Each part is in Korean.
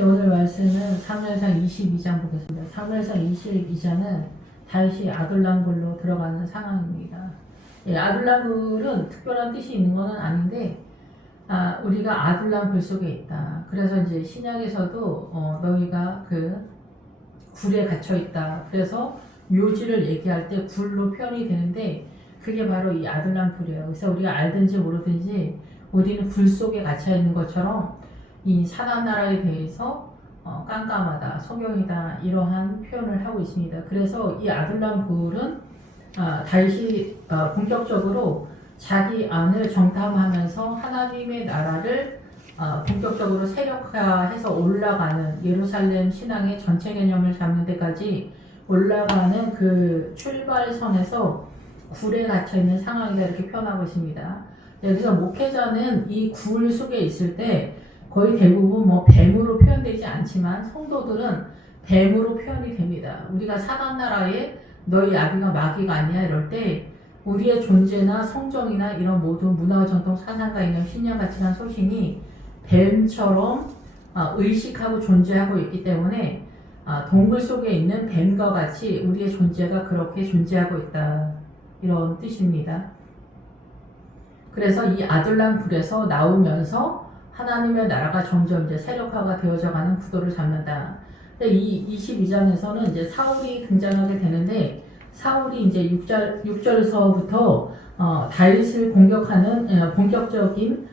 네, 오늘 말씀은 사무엘상 22장 보겠습니다. 사무엘상 22장은 다윗이 아둘람굴로 들어가는 상황입니다. 예, 아둘람굴은 특별한 뜻이 있는 것은 아닌데, 우리가 아둘람굴 속에 있다. 그래서 이제 신약에서도 너희가 그 굴에 갇혀 있다. 그래서 묘지를 얘기할 때 굴로 표현이 되는데, 그게 바로 이 아둘람굴이에요. 그래서 우리가 알든지 모르든지 우리는 굴 속에 갇혀 있는 것처럼 이 사단 나라에 대해서 깜깜하다, 소경이다 이러한 표현을 하고 있습니다. 그래서 이 아둘람굴은 다윗이 본격적으로 자기 안을 정탐하면서 하나님의 나라를 본격적으로 세력화해서 올라가는 예루살렘 신앙의 전체 개념을 잡는 데까지 올라가는 그 출발선에서 굴에 갇혀 있는 상황이다 이렇게 표현하고 있습니다. 여기서 목회자는 이 굴 속에 있을 때 거의 대부분 뭐 뱀으로 표현되지 않지만 성도들은 뱀으로 표현이 됩니다. 우리가 사단 나라에 너희 아비가 마귀가 아니야 이럴 때 우리의 존재나 성정이나 이런 모든 문화와 전통 사상과 이념 신념 가치관 소신이 뱀처럼 의식하고 존재하고 있기 때문에 동굴 속에 있는 뱀과 같이 우리의 존재가 그렇게 존재하고 있다 이런 뜻입니다. 그래서 이 아둘람 굴에서 나오면서 하나님의 나라가 점점 이제 세력화가 되어져 가는 구도를 잡는다. 근데 이 22장에서는 이제 사울이 등장하게 되는데 사울이 이제 6절서부터 다윗을 공격하는 본격적인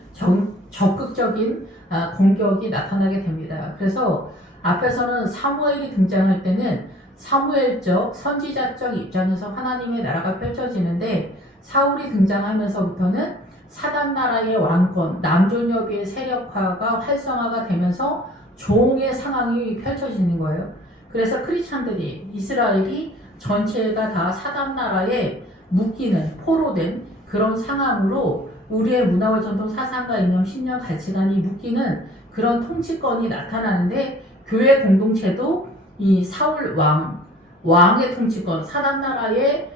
적극적인 공격이 나타나게 됩니다. 그래서 앞에서는 사무엘이 등장할 때는 사무엘적 선지자적 입장에서 하나님의 나라가 펼쳐지는데 사울이 등장하면서부터는 사단 나라의 왕권, 남존여비의 세력화가 활성화가 되면서 종의 상황이 펼쳐지는 거예요. 그래서 크리스찬들이 이스라엘이 전체가 다 사단 나라에 묶이는 포로된 그런 상황으로 우리의 문화와 전통 사상과 이념 신념 가치관이 묶이는 그런 통치권이 나타나는데 교회 공동체도 이 사울 왕의 통치권, 사단 나라의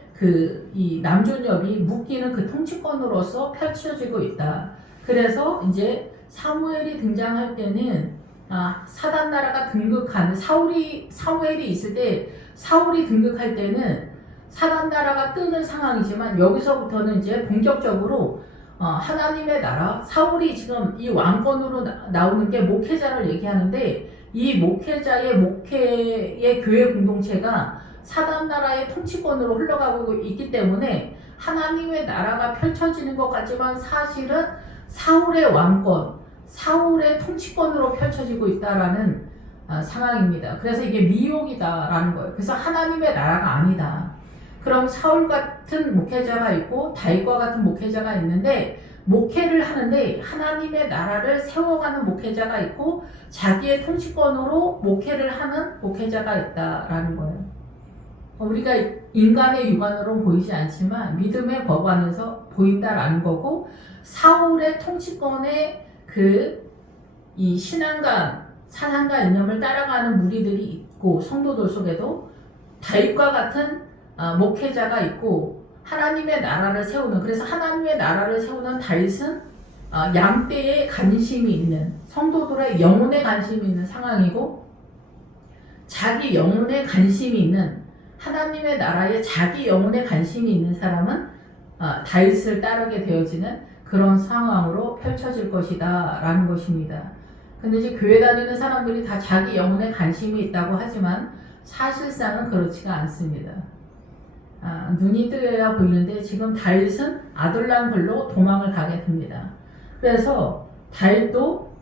이 남존엽이 묶이는 그 통치권으로서 펼쳐지고 있다. 그래서 이제 사무엘이 등장할 때는 사단 나라가 등극하는 사무엘이 있을 때 사울이 등극할 때는 사단 나라가 뜨는 상황이지만 여기서부터는 이제 본격적으로 하나님의 나라 사울이 지금 이 왕권으로 나오는 게 목회자를 얘기하는데 이 목회의 교회 공동체가 사단 나라의 통치권으로 흘러가고 있기 때문에 하나님의 나라가 펼쳐지는 것 같지만 사실은 사울의 왕권, 사울의 통치권으로 펼쳐지고 있다라는 상황입니다. 그래서 이게 미혹이다라는 거예요. 그래서 하나님의 나라가 아니다. 그럼 사울 같은 목회자가 있고 다윗과 같은 목회자가 있는데 목회를 하는데 하나님의 나라를 세워가는 목회자가 있고 자기의 통치권으로 목회를 하는 목회자가 있다라는 거예요. 우리가 인간의 육안으로는 보이지 않지만 믿음의 법 안에서 보인다라는 거고 사울의 통치권에 이 신앙과 사상과 이념을 따라가는 무리들이 있고 성도들 속에도 다윗과 같은 목회자가 있고 하나님의 나라를 세우는 그래서 하나님의 나라를 세우는 다윗은 양떼에 관심이 있는 성도들의 영혼에 관심이 있는 상황이고 자기 영혼에 관심이 있는 하나님의 나라에 자기 영혼에 관심이 있는 사람은 다윗을 따르게 되어지는 그런 상황으로 펼쳐질 것이다 라는 것입니다. 근데 이제 교회 다니는 사람들이 다 자기 영혼에 관심이 있다고 하지만 사실상은 그렇지가 않습니다. 눈이 뜨여야 보이는데 지금 다윗은 아둘람굴로 도망을 가게 됩니다. 그래서 다윗도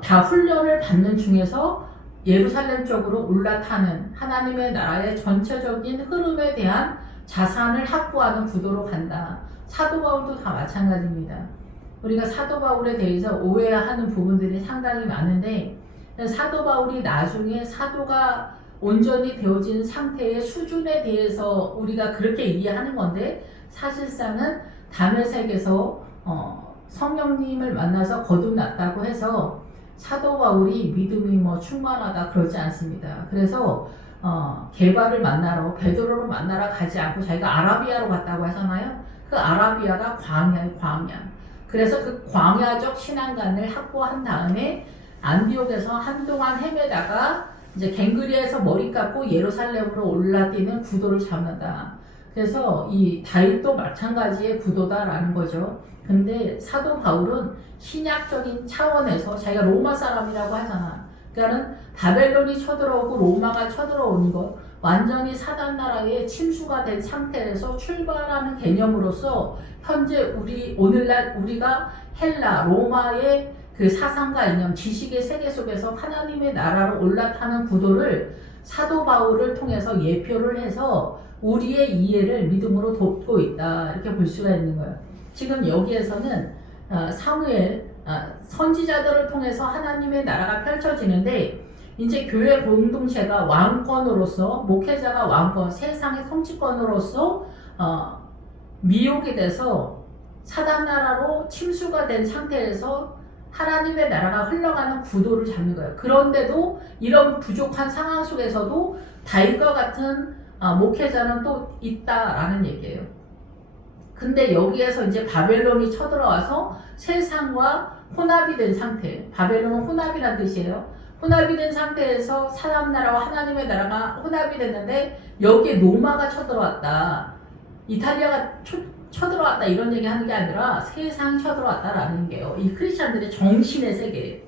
다 훈련을 받는 중에서 예루살렘 쪽으로 올라타는 하나님의 나라의 전체적인 흐름에 대한 자산을 확보하는 구도로 간다. 사도 바울도 다 마찬가지입니다. 우리가 사도 바울에 대해서 오해하는 부분들이 상당히 많은데 사도 바울이 나중에 사도가 온전히 되어진 상태의 수준에 대해서 우리가 그렇게 이해하는 건데 사실상은 다메섹에서 성령님을 만나서 거듭났다고 해서 사도 바울이 믿음이 충만하다 그러지 않습니다. 그래서 게바를 만나러 베드로를 만나러 가지 않고 자기가 아라비아로 갔다고 하잖아요. 그 아라비아가 광야예요, 광야. 그래서 그 광야적 신앙관을 확보한 다음에 안디옥에서 한동안 헤매다가 이제 갱그리에서 머리 깎고 예루살렘으로 올라뛰는 구도를 잡는다. 그래서 이 다윗도 마찬가지의 구도다라는 거죠. 근데 사도 바울은 신약적인 차원에서 자기가 로마 사람이라고 하잖아. 그러니까는 바벨론이 쳐들어오고 로마가 쳐들어오는 것, 완전히 사단 나라의 침수가 된 상태에서 출발하는 개념으로서 현재 오늘날 우리가 헬라, 로마의 그 사상과 이념, 지식의 세계 속에서 하나님의 나라로 올라타는 구도를 사도 바울을 통해서 예표를 해서 우리의 이해를 믿음으로 돕고 있다. 이렇게 볼 수가 있는 거예요. 지금 여기에서는 사무엘, 선지자들을 통해서 하나님의 나라가 펼쳐지는데 이제 교회 공동체가 왕권으로서, 목회자가 왕권, 세상의 통치권으로서 미혹이 돼서 사단 나라로 침수가 된 상태에서 하나님의 나라가 흘러가는 구도를 잡는 거예요. 그런데도 이런 부족한 상황 속에서도 다윗과 같은 목회자는 또 있다라는 얘기예요. 근데 여기에서 이제 바벨론이 쳐들어와서 세상과 혼합이 된 상태, 바벨론은 혼합이라는 뜻이에요. 혼합이 된 상태에서 사람 나라와 하나님의 나라가 혼합이 됐는데 여기에 로마가 쳐들어왔다. 이탈리아가 쳐들어왔다 이런 얘기 하는 게 아니라 세상이 쳐들어왔다라는 게요. 이 크리스찬들의 정신의 세계예요.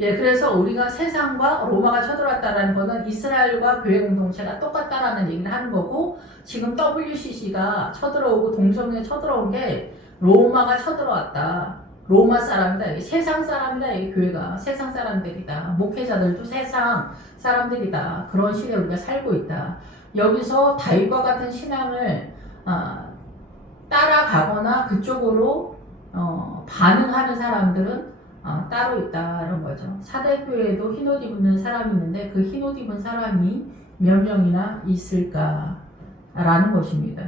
예, 그래서 우리가 세상과 로마가 쳐들어왔다라는 거는 이스라엘과 교회 공동체가 똑같다라는 얘기를 하는 거고, 지금 WCC가 쳐들어오고 동성애 쳐들어온 게 로마가 쳐들어왔다. 로마 사람이다. 이게 세상 사람이다. 이게 교회가 세상 사람들이다. 목회자들도 세상 사람들이다. 그런 시대에 우리가 살고 있다. 여기서 다윗과 같은 신앙을 따라가거나 그쪽으로 반응하는 사람들은 따로 있다는 거죠. 사대교회에도 흰옷 입는 사람이 있는데 그 흰옷 입은 사람이 몇 명이나 있을까라는 것입니다.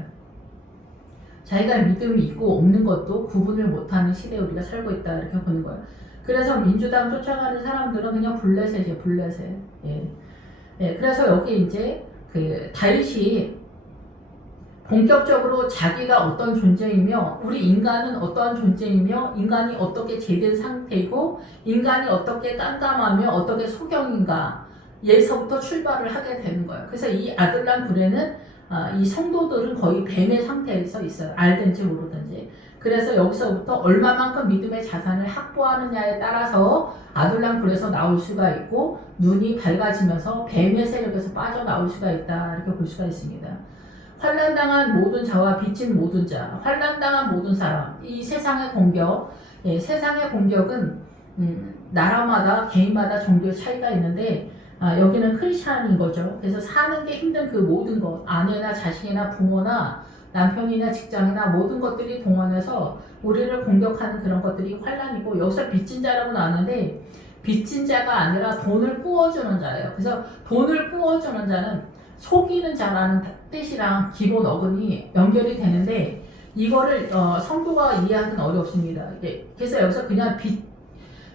자기가 믿음이 있고 없는 것도 구분을 못하는 시대에 우리가 살고 있다 이렇게 보는 거예요. 그래서 민주당 쫓아가는 사람들은 그냥 블레셋이에요. 블레셋. 예. 예, 그래서 여기 이제 그 다윗이 본격적으로 자기가 어떤 존재이며 우리 인간은 어떠한 존재이며 인간이 어떻게 제된 상태이고 인간이 어떻게 깜깜하며 어떻게 소경인가 예서부터 출발을 하게 되는 거예요. 그래서 이 아들람 굴에는 이 성도들은 거의 뱀의 상태에서 있어요. 알든지 모르든지. 그래서 여기서부터 얼마만큼 믿음의 자산을 확보하느냐에 따라서 아둘람 굴에서 나올 수가 있고 눈이 밝아지면서 뱀의 세력에서 빠져나올 수가 있다 이렇게 볼 수가 있습니다. 환난당한 모든 자와 빚진 모든 자, 환난당한 모든 사람, 이 세상의 공격, 세상의 공격은 나라마다 개인마다 종교의 차이가 있는데 여기는 크리스찬인 거죠. 그래서 사는 게 힘든 그 모든 것, 아내나 자식이나 부모나 남편이나 직장이나 모든 것들이 동원해서 우리를 공격하는 그런 것들이 환난이고, 여기서 빚진 자라고 나왔는데 빚진 자가 아니라 돈을 꾸어주는 자예요. 그래서 돈을 꾸어주는 자는 속이는 자라는 뜻이랑 기본 어근이 연결이 되는데 이거를 성도가 이해하기는 어렵습니다. 그래서 여기서 그냥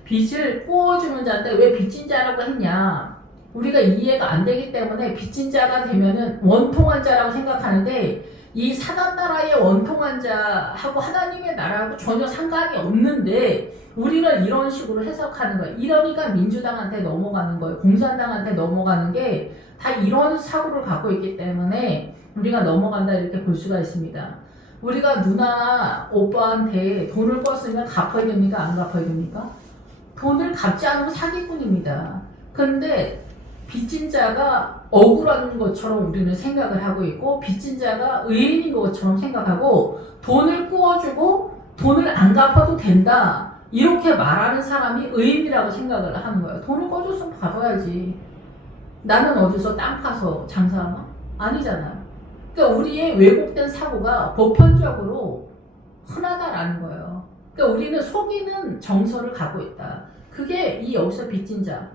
빚을 꾸어주는 자인데 왜 빚진 자라고 했냐, 우리가 이해가 안 되기 때문에 빚진 자가 되면은 원통한 자라고 생각하는데 이 사단 나라의 원통한 자하고 하나님의 나라하고 전혀 상관이 없는데 우리는 이런 식으로 해석하는 거예요. 이러니까 민주당한테 넘어가는 거예요. 공산당한테 넘어가는 게 다 이런 사고를 갖고 있기 때문에 우리가 넘어간다 이렇게 볼 수가 있습니다. 우리가 누나나 오빠한테 돈을 꿨으면 갚아야 됩니까? 안 갚아야 됩니까? 돈을 갚지 않으면 사기꾼입니다. 근데 빚진 자가 억울한 것처럼 우리는 생각을 하고 있고 빚진 자가 의인인 것처럼 생각하고 돈을 꾸어주고 돈을 안 갚아도 된다 이렇게 말하는 사람이 의인이라고 생각을 하는 거예요. 돈을 꿔줬으면 갚아야지. 나는 어디서 땅 파서 장사하나? 아니잖아요. 그러니까 우리의 왜곡된 사고가 보편적으로 흔하다라는 거예요. 그러니까 우리는 속이는 정서를 갖고 있다. 그게 이 여기서 빚진 자,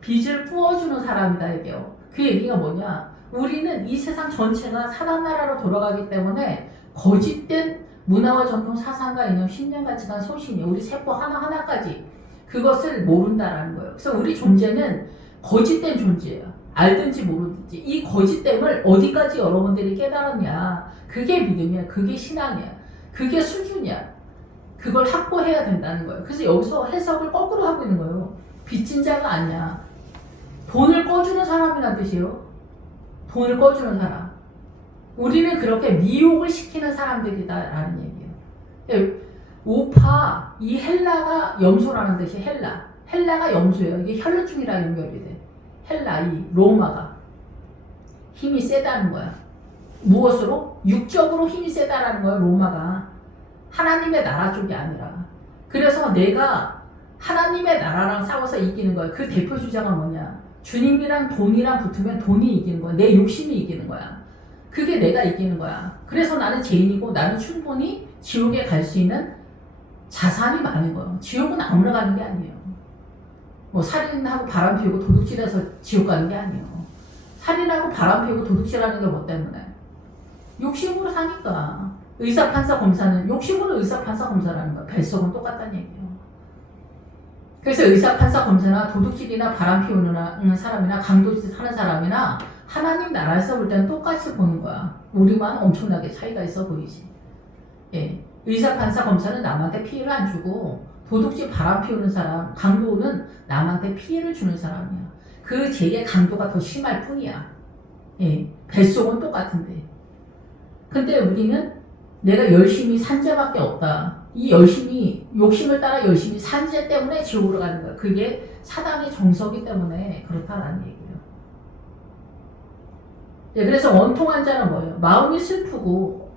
빚을 부어주는 사람이다 이게요. 그 얘기가 뭐냐? 우리는 이 세상 전체가 사단 나라로 돌아가기 때문에 거짓된 문화와 전통, 사상과 이념, 신념, 가치관, 소신이 우리 세포 하나하나까지 그것을 모른다라는 거예요. 그래서 우리 존재는 거짓된 존재예요. 알든지 모르든지 이 거짓됨을 어디까지 여러분들이 깨달았냐, 그게 믿음이야, 그게 신앙이야, 그게 수준이야. 그걸 확보해야 된다는 거예요. 그래서 여기서 해석을 거꾸로 하고 있는 거예요. 빚진 자가 아니야. 돈을 꺼주는 사람이란 뜻이에요. 돈을 꺼주는 사람. 우리는 그렇게 미혹을 시키는 사람들이다라는 얘기예요. 우파, 이 헬라가 염소라는 뜻이 헬라가 염소예요. 이게 혈루증이랑 연결이 돼. 헬라, 이 로마가 힘이 세다는 거야. 무엇으로? 육적으로 힘이 세다라는 거야. 로마가 하나님의 나라 쪽이 아니라. 그래서 내가 하나님의 나라랑 싸워서 이기는 거야. 그 대표 주자가 뭐냐? 주님이랑 돈이랑 붙으면 돈이 이기는 거야. 내 욕심이 이기는 거야. 그게 내가 이기는 거야. 그래서 나는 죄인이고 나는 충분히 지옥에 갈 수 있는 자산이 많은 거예요. 지옥은 아무나 가는 게 아니에요. 뭐 살인하고 바람 피우고 도둑질해서 지옥 가는 게 아니에요. 살인하고 바람 피우고 도둑질하는 게 뭐 때문에? 욕심으로 사니까. 의사, 판사, 검사는 욕심으로 의사, 판사, 검사라는 거야. 뱃속은 똑같다는 얘기예요. 그래서 의사, 판사, 검사나 도둑질이나 바람 피우는 사람이나 강도짓 하는 사람이나 하나님 나라에서 볼 때는 똑같이 보는 거야. 우리만 엄청나게 차이가 있어 보이지. 예. 의사, 판사, 검사는 남한테 피해를 안 주고 도둑질 바람 피우는 사람, 강도는 남한테 피해를 주는 사람이야. 그 죄의 강도가 더 심할 뿐이야. 예. 뱃속은 똑같은데. 근데 우리는 내가 열심히 산 죄밖에 없다. 이 열심히, 욕심을 따라 열심히 산 죄 때문에 지옥으로 가는 거야. 그게 사단의 정서기 때문에 그렇다라는 얘기예요. 예, 그래서 원통한 자는 뭐예요? 마음이 슬프고,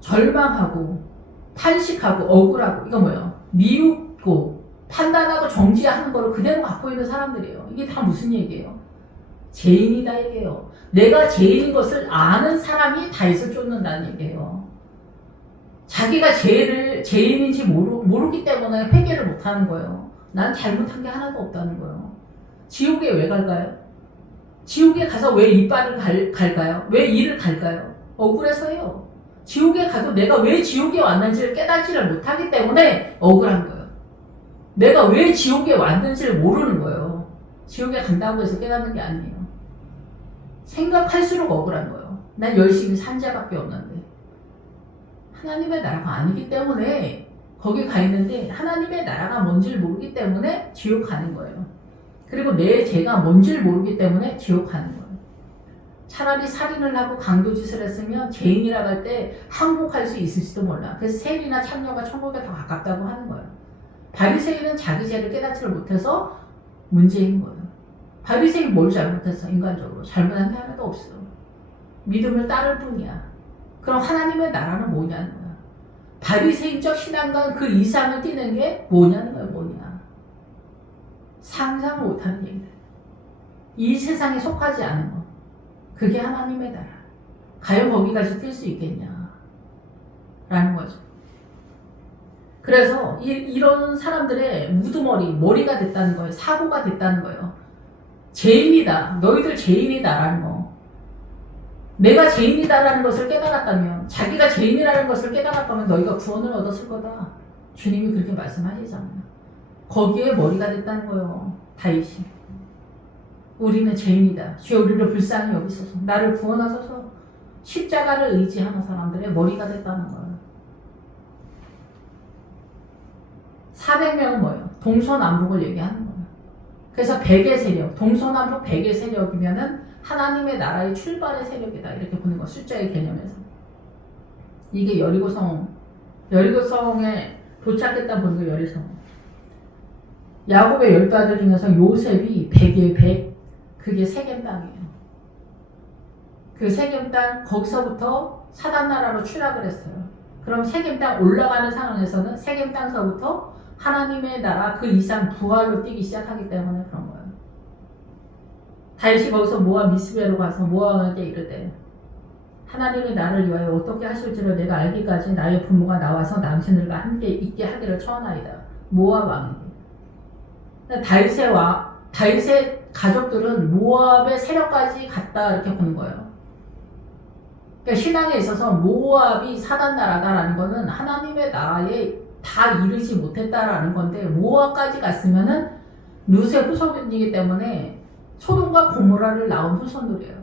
절망하고, 탄식하고, 억울하고, 이거 뭐예요? 미웃고, 판단하고 정지하는 거를 그대로 갖고 있는 사람들이에요. 이게 다 무슨 얘기예요? 죄인이다 얘기예요. 내가 죄인인 것을 아는 사람이 다윗을 쫓는다는 얘기예요. 자기가 죄인인지 모르기 때문에 회개를 못하는 거예요. 난 잘못한 게 하나도 없다는 거예요. 지옥에 왜 갈까요? 지옥에 가서 왜 이빨을 갈까요? 왜 이를 갈까요? 억울해서요. 지옥에 가도 내가 왜 지옥에 왔는지를 깨닫지를 못하기 때문에 억울한 거예요. 내가 왜 지옥에 왔는지를 모르는 거예요. 지옥에 간다고 해서 깨닫는 게 아니에요. 생각할수록 억울한 거예요. 난 열심히 산 자밖에 없는데. 하나님의 나라가 아니기 때문에 거기 가 있는데 하나님의 나라가 뭔지를 모르기 때문에 지옥 가는 거예요. 그리고 내 죄가 뭔지를 모르기 때문에 지옥 가는 거예요. 차라리 살인을 하고 강도짓을 했으면 죄인이라고 할 때 항복할 수 있을지도 몰라. 그래서 세리나 참녀가 천국에 더 가깝다고 하는 거예요. 바리새인은 자기 죄를 깨닫지를 못해서 문제인 거예요. 바리새인 뭘 잘못했어? 인간적으로 잘못한 게 하나도 없어. 믿음을 따를 뿐이야. 그럼 하나님의 나라는 뭐냐는 거야. 바리새인적 신앙과 그 이상을 띠는 게 뭐냐는 거야. 뭐냐. 상상을 못하는 얘기들. 이 세상에 속하지 않은 거. 그게 하나님의 나라. 과연 거기까지 뛸 수 있겠냐. 라는 거죠. 그래서 이런 사람들의 무드머리, 머리가 됐다는 거예요. 사고가 됐다는 거예요. 죄인이다. 너희들 죄인이다라는 거. 내가 죄인이다라는 것을 깨달았다면, 자기가 죄인이라는 것을 깨달았다면 너희가 구원을 얻었을 거다. 주님이 그렇게 말씀하시잖아요. 거기에 머리가 됐다는 거예요. 다윗이. 우리는 죄인이다. 주여 우리를 불쌍히 여기소서. 나를 구원하소서. 십자가를 의지하는 사람들의 머리가 됐다는 거예요. 400명은 뭐예요? 동서남북을 얘기하는 거예요. 그래서 100의 세력, 동서남북 100의 세력이면은 하나님의 나라의 출발의 세력이다. 이렇게 보는 거, 숫자의 개념에서. 이게 여리고성에 도착했다 보는 거, 여리고성. 야곱의 12아들 중에서 요셉이 100의 100, 그게 세겜 땅이에요. 그 세겜 땅, 거기서부터 사단 나라로 추락을 했어요. 그럼 세겜 땅 올라가는 상황에서는 세겜 땅서부터 하나님의 나라 그 이상 부활로 뛰기 시작하기 때문에 그런 거예요. 다윗이 거기서 모압 미스베로 가서 모압에게 이르되 하나님이 나를 위하여 어떻게 하실지를 내가 알기까지 나의 부모가 나와서 당신들과 함께 있게 하기를 청하나이다. 모압 왕에게. 다윗의 가족들은 모압의 세력까지 갔다 이렇게 보는 거예요. 그러니까 신앙에 있어서 모압이 사단 나라다라는 거는 하나님의 나라에 다 이르지 못했다라는 건데, 모압까지 갔으면은 룻의 후손이기 때문에 소돔과 고모라를 낳은 후손들이에요.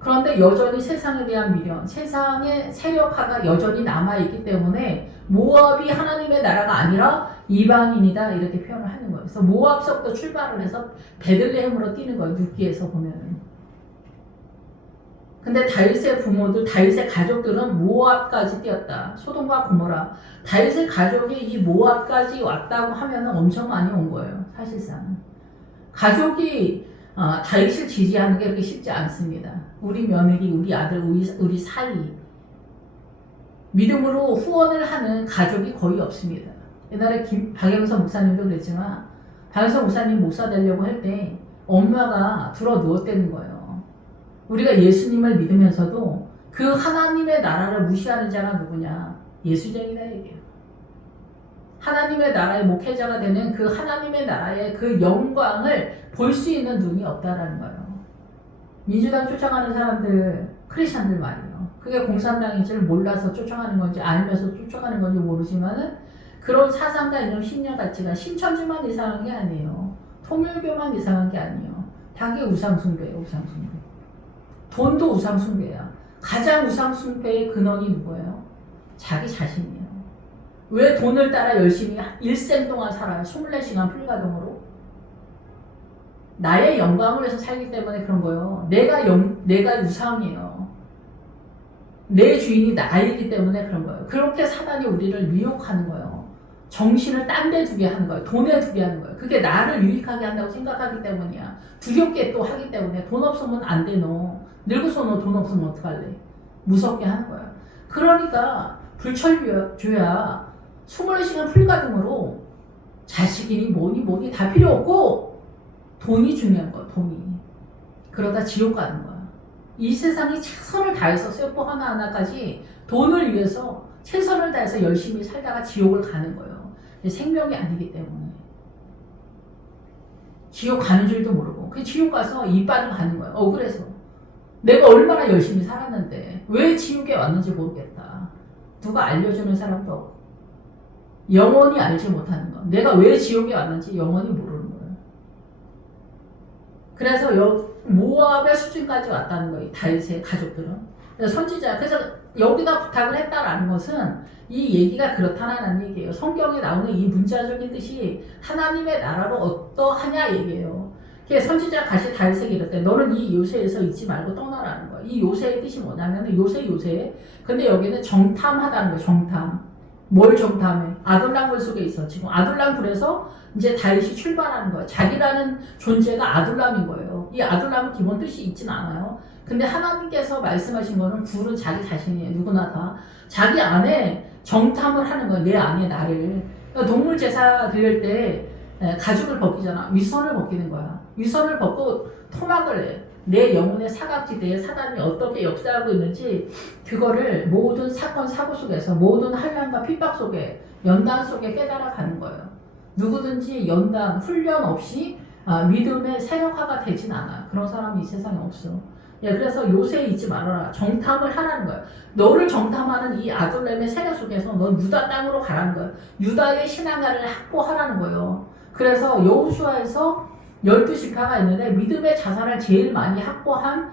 그런데 여전히 세상에 대한 미련, 세상의 세력화가 여전히 남아있기 때문에 모압이 하나님의 나라가 아니라 이방인이다 이렇게 표현을 하는 거예요. 그래서 모압서부터 출발을 해서 베들레헴으로 뛰는 거예요. 룻기에서 보면은. 근데 다윗의 부모들, 다윗의 가족들은 모압까지 뛰었다. 소돔과 고모라. 다윗의 가족이 이 모압까지 왔다고 하면 엄청 많이 온 거예요. 사실상. 가족이 다윗을 지지하는 게 그렇게 쉽지 않습니다. 우리 며느리, 우리 아들, 우리 사이. 믿음으로 후원을 하는 가족이 거의 없습니다. 옛날에 박영선 목사님도 그랬지만 박영선 목사님 목사 되려고 할 때 엄마가 들어 누웠다는 거예요. 우리가 예수님을 믿으면서도 그 하나님의 나라를 무시하는 자가 누구냐? 예수쟁이다 얘기해요. 하나님의 나라의 목회자가 되는 그 하나님의 나라의 그 영광을 볼 수 있는 눈이 없다라는 거예요. 민주당 쫓아가는 사람들, 크리스천들 말이에요. 그게 공산당인지를 몰라서 쫓아가는 건지 알면서 쫓아가는 건지 모르지만은 그런 사상과 이런 신념 가치가 신천지만 이상한 게 아니에요. 통일교만 이상한 게 아니에요. 다 그게 우상숭배예요. 우상숭배. 돈도 우상숭배야. 가장 우상숭배의 근원이 누구예요? 자기 자신이에요. 왜 돈을 따라 열심히 일생 동안 살아요? 24시간 풀가동으로? 나의 영광을 위해서 살기 때문에 그런 거예요. 내가 우상이에요. 내 주인이 나이기 때문에 그런 거예요. 그렇게 사단이 우리를 미혹하는 거예요. 정신을 딴 데 두게 하는 거예요. 돈에 두게 하는 거예요. 그게 나를 유익하게 한다고 생각하기 때문이야. 두렵게 또 하기 때문에 돈 없으면 안 돼, 너. 늙어서 너 돈 없으면 어떡할래? 무섭게 하는 거야. 그러니까 불철주야 24시간 풀가동으로 자식이니 뭐니 다 필요 없고 돈이 중요한 거야. 돈이. 그러다 지옥 가는 거야. 이 세상이 최선을 다해서 세포 하나하나까지 돈을 위해서 최선을 다해서 열심히 살다가 지옥을 가는 거예요. 생명이 아니기 때문에. 지옥 가는 줄도 모르고 그 지옥 가서 이빨을 가는 거예요. 억울해서. 내가 얼마나 열심히 살았는데 왜 지옥에 왔는지 모르겠다. 누가 알려주는 사람도 없고 영원히 알지 못하는 거. 내가 왜 지옥에 왔는지 영원히 모르는 거예요. 그래서 모압의 수준까지 왔다는 거예요. 다윗의 가족들은. 그래서 선지자. 그래서 여기다 부탁을 했다라는 것은 이 얘기가 그렇다는 얘기예요. 성경에 나오는 이 문자적인 뜻이 하나님의 나라로 어떠하냐 얘기예요. 선지자 가시 다윗에게 이랬대. 너는 이 요새에서 잊지 말고 떠나라는 거야. 이 요새의 뜻이 뭐냐면 요새. 근데 여기는 정탐하다는 거예요. 정탐. 뭘 정탐해? 아둘람굴 속에 있어. 지금 아둘람굴에서 이제 다윗이 출발하는 거예요. 자기라는 존재가 아둘람인 거예요. 이 아둘람은 기본 뜻이 있진 않아요. 근데 하나님께서 말씀하신 거는 굴은 자기 자신이에요. 누구나 다. 자기 안에 정탐을 하는 거예요. 내 안에 나를. 그러니까 동물 제사 드릴 때 가죽을 벗기잖아. 위선을 벗기는 거야. 위선을 벗고 토막을 내. 내 영혼의 사각지대에 사단이 어떻게 역사하고 있는지 그거를 모든 사건 사고 속에서 모든 환난과 핍박 속에 연단 속에 깨달아가는 거예요. 누구든지 연단 훈련 없이 믿음의 세력화가 되진 않아. 그런 사람이 이 세상에 없어. 그래서 요새 잊지 말아라. 정탐을 하라는 거예요. 너를 정탐하는 이 아둘람의 세력 속에서 넌 유다 땅으로 가라는 거예요. 유다의 신앙가를 확보하라는 거예요. 그래서 여호수아에서 12지파가 있는데 믿음의 자산을 제일 많이 확보한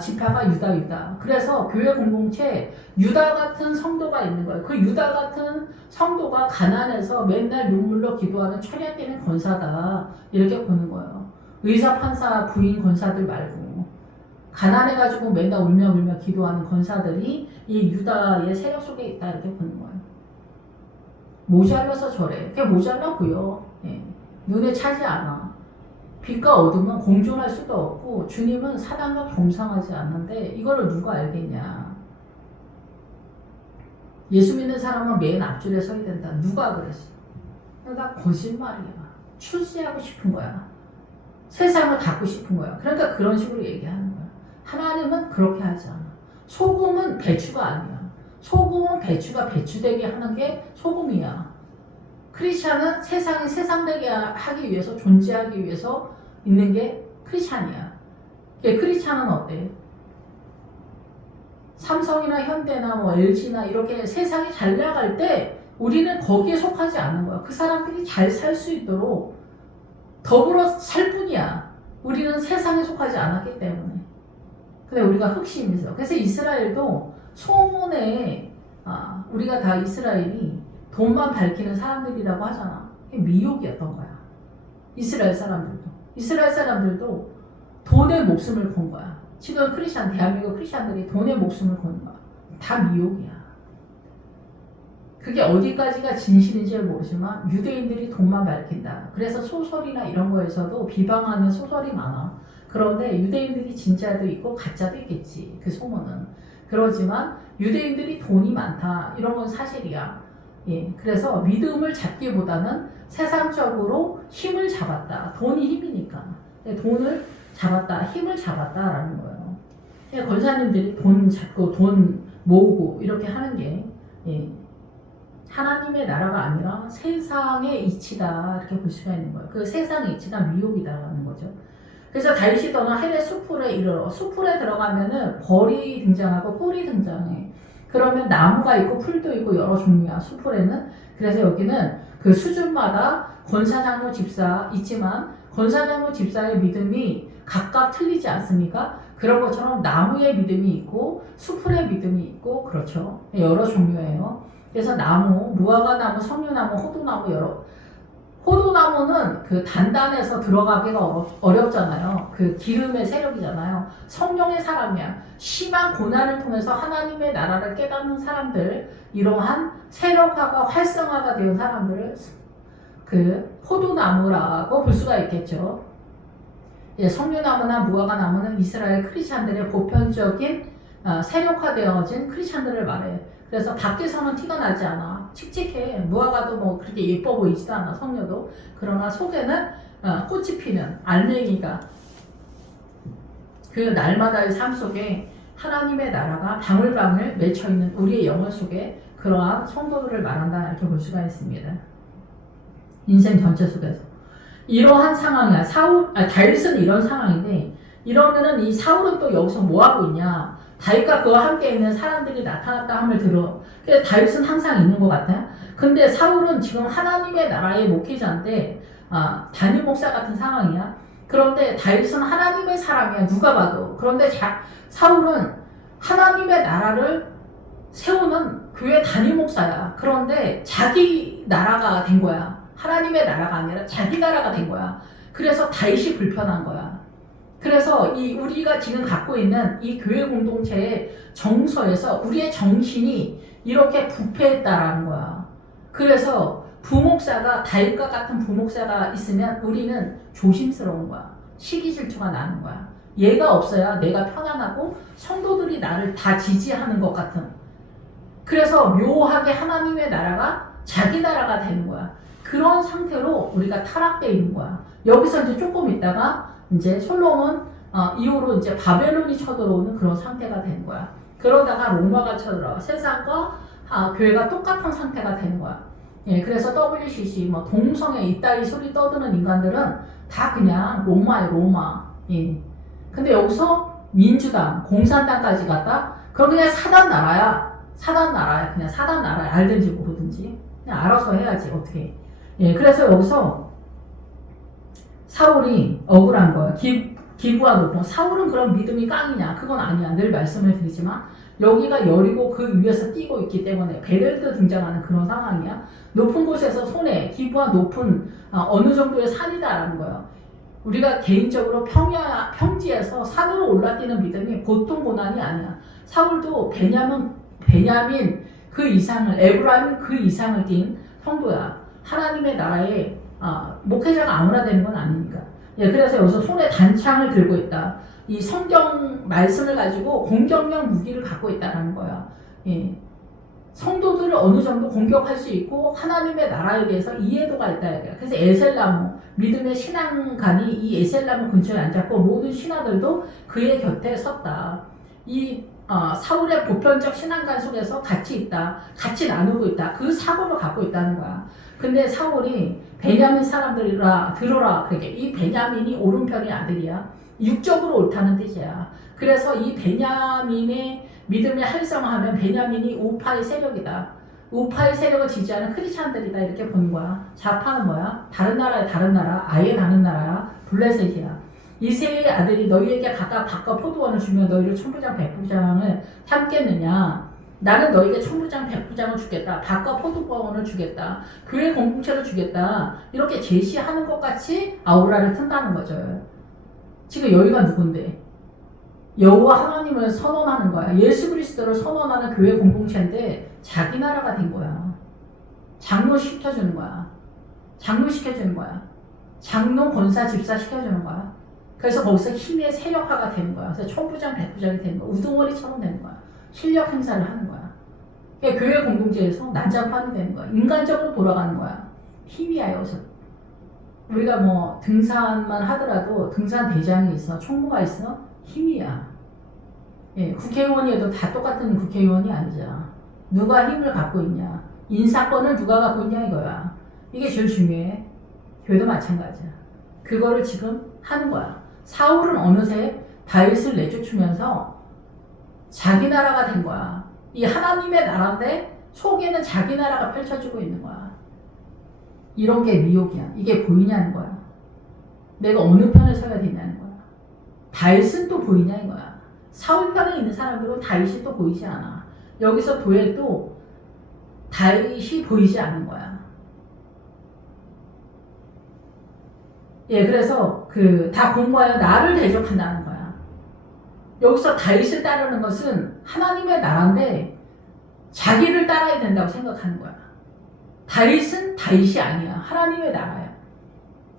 지파가 유다. 그래서 교회 공동체에 유다 같은 성도가 있는 거예요. 그 유다 같은 성도가 가난해서 맨날 눈물로 기도하는 철야 깨는 권사다. 이렇게 보는 거예요. 의사, 판사, 부인, 권사들 말고 가난해가지고 맨날 울며 기도하는 권사들이 이 유다의 세력 속에 있다. 이렇게 보는 거예요. 모자라서 저래. 그게 모자라 보여. 눈에 차지 않아. 빛과 어둠은 공존할 수도 없고 주님은 사단과 겸상하지 않는데 이거를 누가 알겠냐. 예수 믿는 사람은 맨 앞줄에 서야 된다. 누가 그랬어? 그러니까 거짓말이야. 출세하고 싶은 거야. 세상을 갖고 싶은 거야. 그러니까 그런 식으로 얘기하는 거야. 하나님은 그렇게 하지 않아. 소금은 배추가 아니야. 소금은 배추가 배추되게 하는 게 소금이야. 크리스찬은 세상이 세상되게 하기 위해서 존재하기 위해서 있는 게 크리스찬이야. 크리스찬은 어때? 삼성이나 현대나 뭐 LG나 이렇게 세상이 잘 나갈 때 우리는 거기에 속하지 않는 거야. 그 사람들이 잘 살 수 있도록 더불어 살 뿐이야. 우리는 세상에 속하지 않았기 때문에. 근데 우리가 흑심이 있어. 그래서 이스라엘도 소문에 우리가 다 이스라엘이 돈만 밝히는 사람들이라고 하잖아. 그게 미혹이었던 거야. 이스라엘 사람들도 돈의 목숨을 건 거야. 지금 대한민국 크리스찬들이 돈의 목숨을 거는 거야. 다 미혹이야. 그게 어디까지가 진실인지 모르지만 유대인들이 돈만 밝힌다. 그래서 소설이나 이런 거에서도 비방하는 소설이 많아. 그런데 유대인들이 진짜도 있고 가짜도 있겠지. 그 소문은. 그러지만 유대인들이 돈이 많다. 이런 건 사실이야. 예. 그래서 믿음을 잡기보다는 세상적으로 힘을 잡았다. 돈이 힘이니까. 돈을 잡았다. 힘을 잡았다라는 거예요. 권사님들이 돈 잡고 돈 모으고 이렇게 하는 게 예. 하나님의 나라가 아니라 세상의 이치다 이렇게 볼 수가 있는 거예요. 그 세상의 이치가 미혹이다라는 거죠. 그래서 다윗이 떠나 헤레 수풀에 이르러 수풀에 들어가면은 벌이 등장하고 꿀이 등장해. 그러면 나무가 있고 풀도 있고 여러 종류야 수풀에는. 그래서 여기는 그 수준마다 권사장로 집사 있지만 권사장로 집사의 믿음이 각각 틀리지 않습니까? 그런 것처럼 나무의 믿음이 있고 수풀의 믿음이 있고 그렇죠. 여러 종류예요. 그래서 나무, 무화과 나무, 석류나무, 호두나무 호두나무는 그 단단해서 들어가기가 어렵잖아요. 그 기름의 세력이잖아요. 성령의 사람이야. 심한 고난을 통해서 하나님의 나라를 깨닫는 사람들, 이러한 세력화가 활성화가 된 사람들을 그 호두나무라고 볼 수가 있겠죠. 예, 석류나무나 무화과나무는 이스라엘 크리스찬들의 보편적인 세력화되어진 크리스찬들을 말해. 그래서 밖에서는 티가 나지 않아. 칙칙해. 무화과도 뭐 그렇게 예뻐 보이지도 않아. 석류도. 그러나 속에는 꽃이 피는 알맹이가 그 날마다의 삶 속에 하나님의 나라가 방울방울 맺혀있는 우리의 영혼 속에 그러한 성도들을 말한다 이렇게 볼 수가 있습니다. 인생 전체 속에서 이러한 상황이야. 다윗은 이런 상황인데 이러면은 이 사울은 또 여기서 뭐 하고 있냐? 다윗과 그와 함께 있는 사람들이 나타났다 함을 들어. 그래서 다윗은 항상 있는 것 같아요. 근데 사울은 지금 하나님의 나라의 목회자인데 단임 목사 같은 상황이야. 그런데 다윗은 하나님의 사람이야. 누가 봐도. 그런데 사울은 하나님의 나라를 세우는 교회 단임 목사야. 그런데 자기 나라가 된 거야. 하나님의 나라가 아니라 자기 나라가 된 거야. 그래서 다윗이 불편한 거야. 그래서 우리가 지금 갖고 있는 이 교회 공동체의 정서에서 우리의 정신이 이렇게 부패했다라는 거야. 그래서 부목사가 다윗과 같은 부목사가 있으면 우리는 조심스러운 거야. 시기 질투가 나는 거야. 얘가 없어야 내가 편안하고 성도들이 나를 다 지지하는 것 같은. 그래서 묘하게 하나님의 나라가 자기 나라가 되는 거야. 그런 상태로 우리가 타락되어 있는 거야. 여기서 이제 조금 있다가 이제 솔로몬 이후로 이제 바벨론이 쳐들어오는 그런 상태가 되는 거야. 그러다가 로마가 쳐들어와. 세상과 교회가 똑같은 상태가 되는 거야. 예, 그래서 WCC, 뭐 동성애 이따위 소리 떠드는 인간들은 다 그냥 로마에 로마. 예. 근데 여기서 민주당, 공산당까지 갔다? 그럼 그냥 사단 나라야. 그냥 사단 나라야. 알든지 모르든지. 그냥 알아서 해야지, 어떻게. 예, 그래서 여기서 사울이 억울한 거야. 기부와 높은. 사울은 그런 믿음이 깡이냐? 그건 아니야. 늘 말씀을 드리지만 여기가 여리고 그 위에서 뛰고 있기 때문에 베델도 등장하는 그런 상황이야. 높은 곳에서 손해, 기부와 높은 어느 정도의 산이다라는 거야. 우리가 개인적으로 평지에서 산으로 올라뛰는 믿음이 보통 고난이 아니야. 사울도 베냐민 그 이상을, 에브라임 그 이상을 띈 성도야. 하나님의 나라에 목회자가 아무나 되는 건 아니니까. 예, 그래서 여기서 손에 단창을 들고 있다. 이 성경 말씀을 가지고 공격력 무기를 갖고 있다는 거야. 예. 성도들을 어느 정도 공격할 수 있고 하나님의 나라에 대해서 이해도가 있다. 그래서 에셀나무, 믿음의 신앙관이 이 에셀나무 근처에 앉았고 모든 신하들도 그의 곁에 섰다. 이 사울의 보편적 신앙관 속에서 같이 있다. 같이 나누고 있다. 그 사고를 갖고 있다는 거야. 근데 사울이 베냐민 사람들이라 들어라. 그러니까 이 베냐민이 오른편의 아들이야. 육적으로 옳다는 뜻이야. 그래서 이 베냐민의 믿음이 활성화하면 베냐민이 우파의 세력이다. 우파의 세력을 지지하는 크리스찬들이다. 이렇게 보는 거야. 좌파는 뭐야? 다른 나라야, 다른 나라. 아예 다른 나라야. 블레셋이야. 이 세 아들이 너희에게 각각 밭과 포도원을 주며 너희를 천부장 백부장을 삼겠느냐? 나는 너희에게 천부장 백부장을 주겠다. 밭과 포도원을 주겠다. 교회 공동체를 주겠다. 이렇게 제시하는 것 같이 아우라를 튼다는 거죠. 지금 여기가 누군데? 여호와 하나님을 선언하는 거야. 예수 그리스도를 선언하는 교회 공동체인데 자기 나라가 된 거야. 장로시켜주는 거야. 장로시켜주는 거야. 장로, 권사, 집사 시켜주는 거야. 그래서 거기서 힘의 세력화가 되는 거야. 그래서 천부장, 백부장이 되는 거야. 우두머리처럼 되는 거야. 실력 행사를 하는 거야. 그러니까 교회 공동체에서 난장판이 되는 거야. 인간적으로 돌아가는 거야. 힘이야, 여기서. 우리가 뭐 등산만 하더라도 등산 대장이 있어. 총무가 있어. 힘이야. 예, 국회의원이어도 다 똑같은 국회의원이 아니잖아. 누가 힘을 갖고 있냐. 인사권을 누가 갖고 있냐 이거야. 이게 제일 중요해. 교회도 마찬가지야. 그거를 지금 하는 거야. 사울은 어느새 다윗을 내쫓으면서 자기 나라가 된 거야. 이 하나님의 나라인데 속에는 자기 나라가 펼쳐지고 있는 거야. 이런 게 미혹이야. 이게 보이냐는 거야. 내가 어느 편에 서야 되냐는 거야. 다윗은 또 보이냐 이거야. 사울 편에 있는 사람들은 다윗이 또 보이지 않아. 여기서 보여도 다윗이 보이지 않는 거야. 예, 그래서 다 공부하여 나를 대적한다는 거야. 여기서 다윗을 따르는 것은 하나님의 나라인데 자기를 따라야 된다고 생각하는 거야. 다윗은 다윗이 아니야. 하나님의 나라야.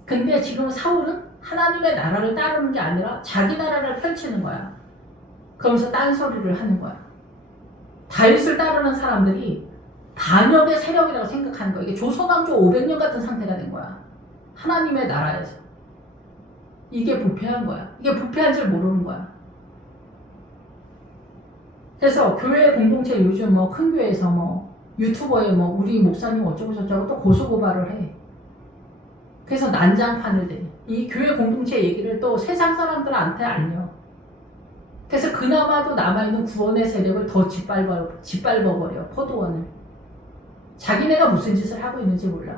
근데 지금 사울은 하나님의 나라를 따르는 게 아니라 자기 나라를 펼치는 거야. 그러면서 딴소리를 하는 거야. 다윗을 따르는 사람들이 반역의 세력이라고 생각하는 거야. 이게 조선왕조 500년 같은 상태가 된 거야. 하나님의 나라에서. 이게 부패한 거야. 이게 부패한 줄 모르는 거야. 그래서 교회 공동체 요즘 뭐 큰 교회에서 뭐 유튜버에 뭐 우리 목사님 어쩌고 저쩌고 또 고소고발을 해. 그래서 난장판을 대. 이 교회 공동체 얘기를 또 세상 사람들한테 알려. 그래서 그나마도 남아있는 구원의 세력을 더 짓밟아버려. 포도원을. 자기네가 무슨 짓을 하고 있는지 몰라.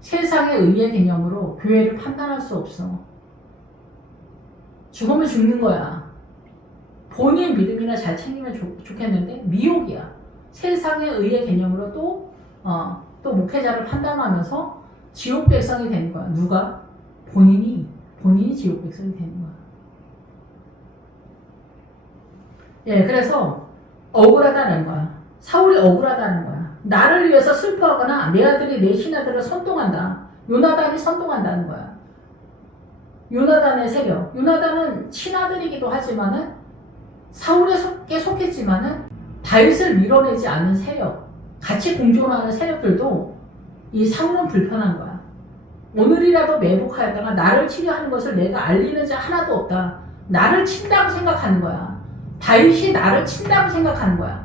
세상의 의의 개념으로 교회를 판단할 수 없어. 죽으면 죽는 거야. 본인 믿음이나 잘 챙기면 좋겠는데 미혹이야. 세상의 의의 개념으로 또 목회자를 판단하면서 지옥 백성이 되는 거야. 누가? 본인이 지옥 백성이 되는 거야. 예, 그래서 억울하다는 거야. 사울이 억울하다는 거야. 나를 위해서 슬퍼하거나 내 아들이 내 신하들을 선동한다. 요나단이 선동한다는 거야. 요나단의 세력. 요나단은 친아들이기도 하지만은 사울에 속했지만은 다윗을 밀어내지 않는 세력, 같이 공존하는 세력들도 이 사울은 불편한 거야. 오늘이라도 매복하였다가 나를 치료하는 것을 내가 알리는 자 하나도 없다. 나를 친다고 생각하는 거야. 다윗이 나를 친다고 생각하는 거야.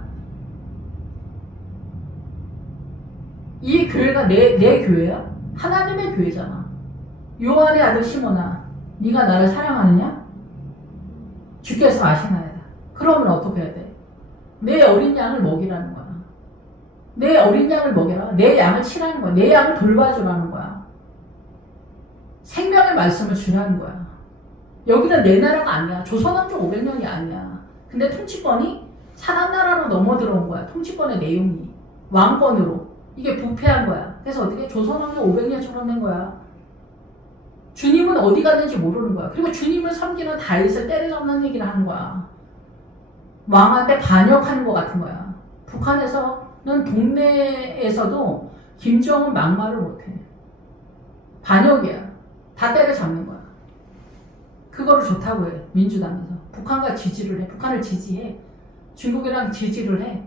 이 교회가 내 교회야? 하나님의 교회잖아. 요한의 아들 시몬아, 네가 나를 사랑하느냐? 주께서 아시나이다. 그러면 어떻게 해야 돼? 내 어린 양을 먹이라는 거야. 내 어린 양을 먹여라. 내 양을 치라는 거야. 내 양을 돌봐주라는 거야. 생명의 말씀을 주라는 거야. 여기는 내 나라가 아니야. 조선왕조 500년이 아니야. 근데 통치권이 사람 나라로 넘어들어온 거야. 통치권의 내용이. 왕권으로. 이게 부패한 거야. 그래서 어떻게 조선왕조 500년처럼 된 거야. 주님은 어디 갔는지 모르는 거야. 그리고 주님을 섬기는 다윗을 때려잡는 얘기를 하는 거야. 왕한테 반역하는 것 같은 거야. 북한에서는 동네에서도 김정은 막말을 못해. 반역이야. 다 때려잡는 거야. 그거를 좋다고 해. 민주당에서. 북한과 지지를 해. 북한을 지지해. 중국이랑 지지를 해.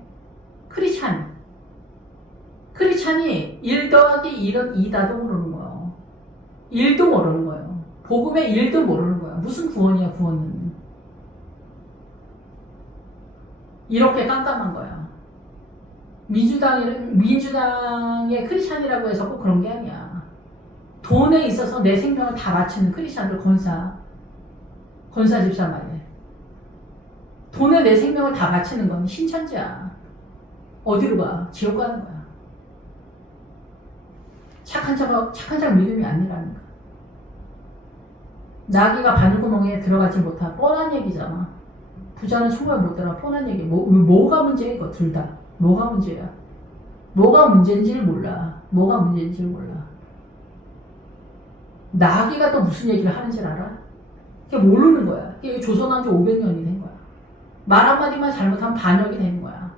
크리스찬이 1 더하기 1은 2다도 모르는 거예요. 1도 모르는 거예요. 복음의 1도 모르는 거야. 무슨 구원이야, 구원은. 이렇게 깜깜한 거야. 민주당의 크리스찬이라고 해서 꼭 그런 게 아니야. 돈에 있어서 내 생명을 다 바치는 크리스찬들 권사 집사 말이야. 돈에 내 생명을 다 바치는 건 신천지야. 어디로 가? 지옥 가는 거야. 착한 척 믿음이 아니라는 거야. 나귀가 바늘구멍에 들어가지 못한 뻔한 얘기잖아. 부자는 정말 못 들어. 뻔한 얘기. 뭐가 문제야 이거 둘 다. 뭐가 문제야. 뭐가 문제인지를 몰라. 뭐가 문제인지를 몰라. 나귀가 또 무슨 얘기를 하는지 알아? 그게 모르는 거야. 이게 조선왕조 500년이 된 거야. 말 한마디만 잘못하면 반역이 되는 거야.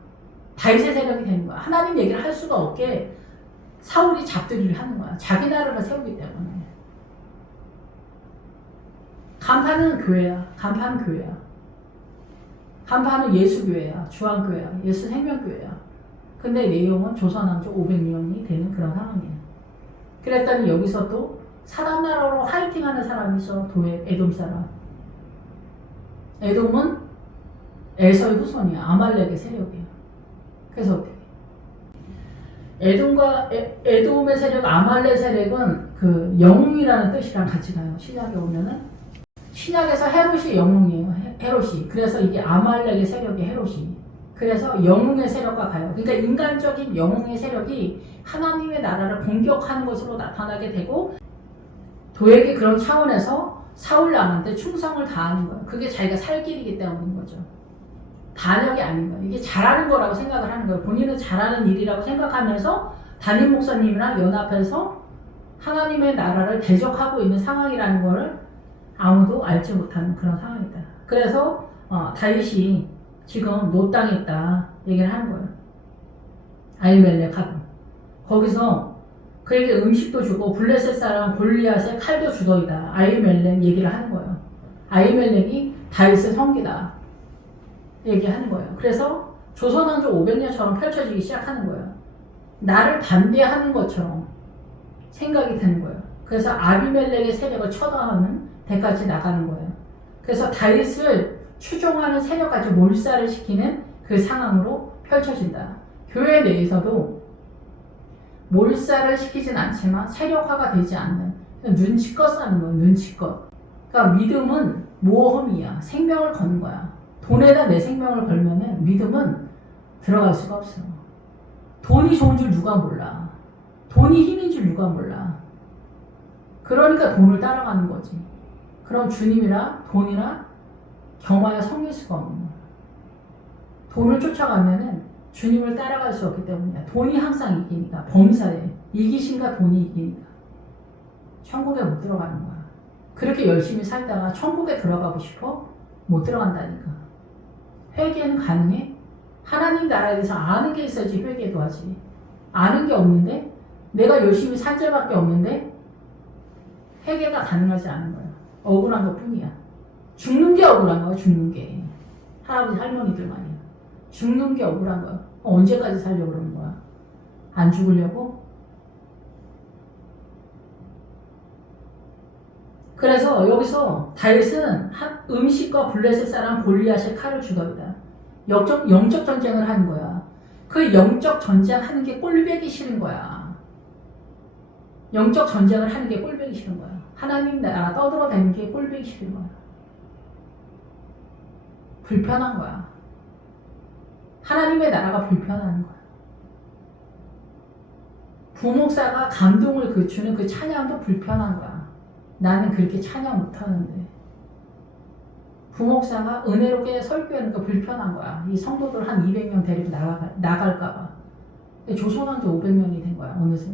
다윗의 세력이 되는 거야. 하나님 얘기를 할 수가 없게 사울이 잡들이를 하는 거야. 자기 나라를 세우기 때문에. 간판은 교회야. 간판은 교회야. 간판은 예수교회야. 주한교회야. 예수생명교회야. 근데 내용은 조선왕조 500년이 되는 그런 상황이야. 그랬더니 여기서 또 사단 나라로 화이팅하는 사람이 있어. 에돔 사람. 에돔은 에서의 후손이야. 아말렉의 세력이야. 그래서 어떻게? 에돔의 세력, 아말렉 세력은 그 영웅이라는 뜻이랑 같이 가요. 신약에 오면은 신약에서 헤롯이 영웅이에요. 헤롯이. 그래서 이게 아말렉의 세력이 헤롯이. 그래서 영웅의 세력과 가요. 그러니까 인간적인 영웅의 세력이 하나님의 나라를 공격하는 것으로 나타나게 되고 도액이 그런 차원에서 사울 왕한테 충성을 다하는 거예요. 그게 자기가 살 길이기 때문인 거죠. 반역이 아닌 거예요. 이게 잘하는 거라고 생각을 하는 거예요. 본인은 잘하는 일이라고 생각하면서 담임 목사님이랑 연합해서 하나님의 나라를 대적하고 있는 상황이라는 거를 아무도 알지 못하는 그런 상황이다. 그래서 다윗이 지금 노땅에 있다 얘기를 하는 거예요. 아히멜렉하고 거기서 그에게 음식도 주고 블레셋 사람 골리앗의 칼도 주더이다. 아히멜렉 얘기를 하는 거예요. 아히멜렉이 다윗의 성기다 얘기하는 거예요. 그래서 조선왕조 500년처럼 펼쳐지기 시작하는 거예요. 나를 반대하는 것처럼 생각이 되는 거예요. 그래서 아비멜렉의 세력을 처단하는 데까지 나가는 거예요. 그래서 다윗을 추종하는 세력까지 몰살을 시키는 그 상황으로 펼쳐진다. 교회 내에서도 몰살을 시키진 않지만 세력화가 되지 않는 눈치껏 사는 거예요. 눈치껏. 그러니까 믿음은 모험이야. 생명을 거는 거야. 돈에다 내 생명을 걸면은 믿음은 들어갈 수가 없어. 돈이 좋은 줄 누가 몰라. 돈이 힘인 줄 누가 몰라. 그러니까 돈을 따라가는 거지. 그럼 주님이나 돈이나 겸하여 섬길 수가 없는 거야. 돈을 쫓아가면은 주님을 따라갈 수 없기 때문이야. 돈이 항상 이기니까. 범사에 이기심과 돈이 이기니까 천국에 못 들어가는 거야. 그렇게 열심히 살다가 천국에 들어가고 싶어? 못 들어간다니까. 회개는 가능해? 하나님 나라에 대해서 아는 게 있어야지 회개도 하지. 아는 게 없는데 내가 열심히 산 죄밖에 없는데 회개가 가능하지 않은 거야. 억울한 것 뿐이야. 죽는 게 억울한 거야. 죽는 게. 할아버지 할머니들 말이야. 죽는 게 억울한 거야. 언제까지 살려고 그러는 거야? 안 죽으려고? 그래서 여기서 다윗은 음식과 블레셋 사람 골리앗의 칼을 주더이다. 영적 전쟁을 하는 거야. 그 영적 전쟁하는 게 꼴보기 싫은 거야. 영적 전쟁을 하는 게 꼴보기 싫은 거야. 하나님 나라 떠들어대는 게 꼴보기 싫은 거야. 불편한 거야. 하나님의 나라가 불편한 거야. 부목사가 감동을 그추는 그 찬양도 불편한 거야. 나는 그렇게 찬양 못하는데. 부목사가 은혜롭게 설교하는 거 불편한 거야. 이 성도들 한 200명 데리고 나갈까봐. 조선왕조 500년이 된 거야. 어느새.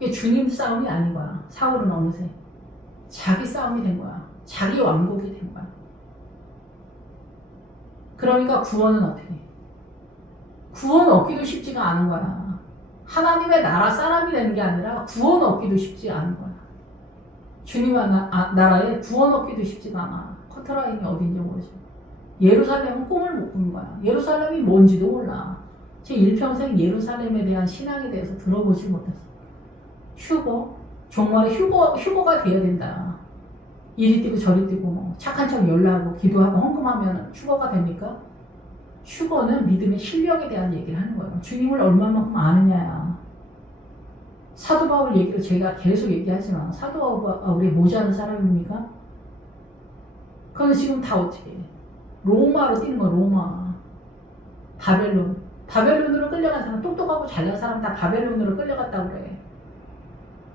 이게 주님 싸움이 아닌 거야. 사울은 어느새. 자기 싸움이 된 거야. 자기 왕국이 된 거야. 그러니까 구원은 어떻게 해? 구원 얻기도 쉽지가 않은 거야. 하나님의 나라 사람이 되는 게 아니라 구원 얻기도 쉽지 않은 거야. 주님의 나라에 구원 얻기도 쉽지가 않아. 커트라인이 어딘지 모르죠. 예루살렘은 꿈을 못 꾸는 거야. 예루살렘이 뭔지도 몰라. 제 일평생 예루살렘에 대한 신앙에 대해서 들어보지 못했어. 휴거? 정말 휴거가 돼야 된다. 이리 뛰고 저리 뛰고 뭐 착한 척 연락하고 기도하고 헌금하면 휴거가 됩니까? 휴거는 믿음의 실력에 대한 얘기를 하는 거예요. 주님을 얼마만큼 아느냐야. 사도 바울 얘기를 제가 계속 얘기하지만 사도 바울이 모자란 사람입니까? 그런데 지금 다 어떻게 해? 로마로 뛰는 거야. 로마. 바벨론으로 끌려간 사람, 똑똑하고 잘난 사람 다 바벨론으로 끌려갔다고 그래.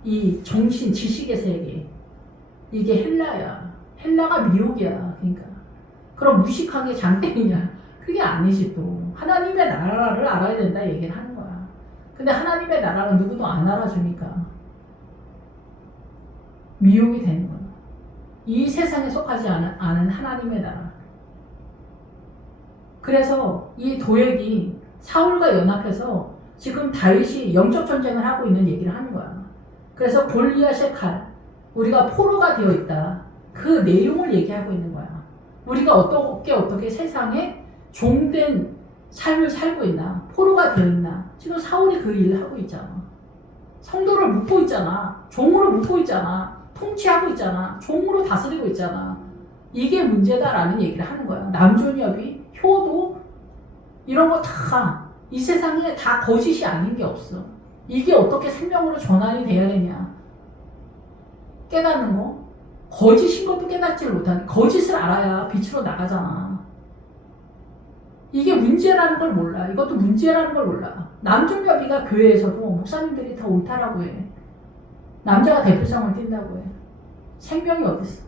이 정신, 지식의 세계. 이게 헬라야. 헬라가 미혹이야. 그러니까 그럼 무식한 게 장땡이냐? 그게 아니지 또. 하나님의 나라를 알아야 된다 얘기를 하는 거야. 근데 하나님의 나라는 누구도 안 알아주니까 미혹이 되는 거야. 이 세상에 속하지 않은 하나님의 나라. 그래서 이 도액이 사울과 연합해서 지금 다윗이 영적 전쟁을 하고 있는 얘기를 하는 거야. 그래서 골리앗의 칼, 우리가 포로가 되어 있다. 그 내용을 얘기하고 있는 거야. 우리가 어떻게 세상에 종된 삶을 살고 있나, 포로가 되어 있나. 지금 사울이 그 일을 하고 있잖아. 성도를 묶고 있잖아. 종으로 묶고 있잖아. 통치하고 있잖아. 종으로 다스리고 있잖아. 이게 문제다라는 얘기를 하는 거야. 남존여비, 효도 이런 거 다 이 세상에 다 거짓이 아닌 게 없어. 이게 어떻게 생명으로 전환이 돼야 되냐. 깨닫는 거. 거짓인 것도 깨닫지를 못하는. 거짓을 알아야 빛으로 나가잖아. 이게 문제라는 걸 몰라. 이것도 문제라는 걸 몰라. 남존여비가 교회에서도 목사님들이 더 옳다라고 해. 남자가 대표성을 띈다고 해. 생명이 어딨어?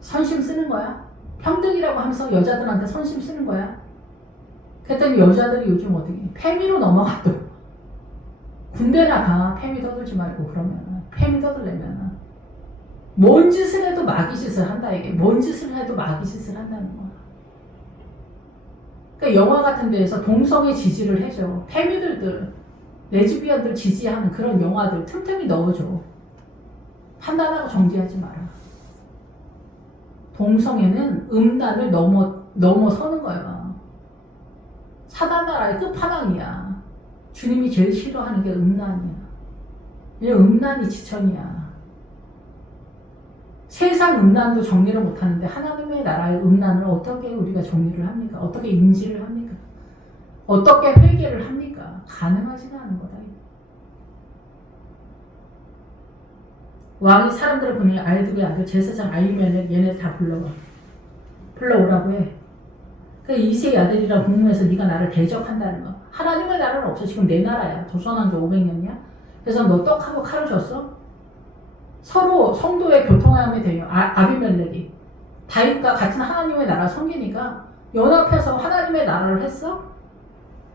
선심 쓰는 거야? 평등이라고 하면서 여자들한테 선심 쓰는 거야? 그랬더니 여자들이 요즘 어떻게 페미로 넘어가도 군대 나가. 페미 떠들지 말고. 그러면 페미 떠들려면 뭔 짓을 해도 마귀 짓을 한다. 이게 뭔 짓을 해도 마귀 짓을 한다는 거야. 그러니까 영화 같은 데에서 동성애 지지를 해줘. 페미들들 레즈비언들 지지하는 그런 영화들 틈틈이 넣어줘. 판단하고 정지하지 마라. 동성애는 음란을 넘어서는 거야. 사단 나라의 끝판왕이야. 주님이 제일 싫어하는 게 음란이야. 이 음란이 지천이야. 세상 음란도 정리를 못하는데 하나님의 나라의 음란을 어떻게 우리가 정리를 합니까? 어떻게 인지를 합니까? 어떻게 회개를 합니까? 가능하지가 않은 거다. 왕이 사람들을 보니 아이들의 아들 제사장 아히멜렉 얘네들 다 불러오라고 해. 그 이세의 아들이라 공문해서 네가 나를 대적한다는 거. 하나님의 나라는 없어. 지금 내 나라야. 조선왕조 500년이야. 그래서 너 떡하고 칼을 줬어? 서로 성도의 교통함이 돼요. 아비멜렉이 다윗과 같은 하나님의 나라 섬기니까 연합해서 하나님의 나라를 했어?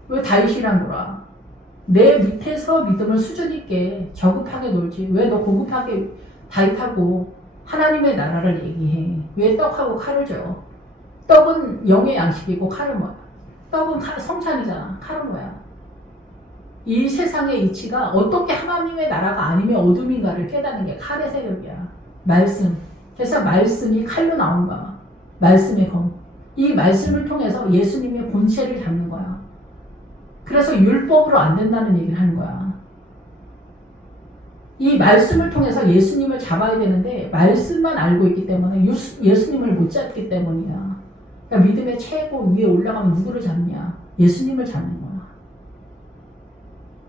왜 다윗이랑 놀아? 내 밑에서 믿음을 수준 있게 저급하게 놀지. 왜 너 고급하게 다윗하고 하나님의 나라를 얘기해? 왜 떡하고 칼을 줘? 떡은 영의 양식이고 칼은 뭐야? 떡은 성찬이잖아. 칼은 뭐야? 이 세상의 이치가 어떻게 하나님의 나라가 아니면 어둠인가를 깨닫는 게 칼의 세력이야. 말씀. 그래서 말씀이 칼로 나온 거야. 말씀의 검. 이 말씀을 통해서 예수님의 본체를 잡는 거야. 그래서 율법으로 안 된다는 얘기를 하는 거야. 이 말씀을 통해서 예수님을 잡아야 되는데 말씀만 알고 있기 때문에 예수님을 못 잡기 때문이야. 그러니까 믿음의 최고 위에 올라가면 누구를 잡냐? 예수님을 잡는 거야.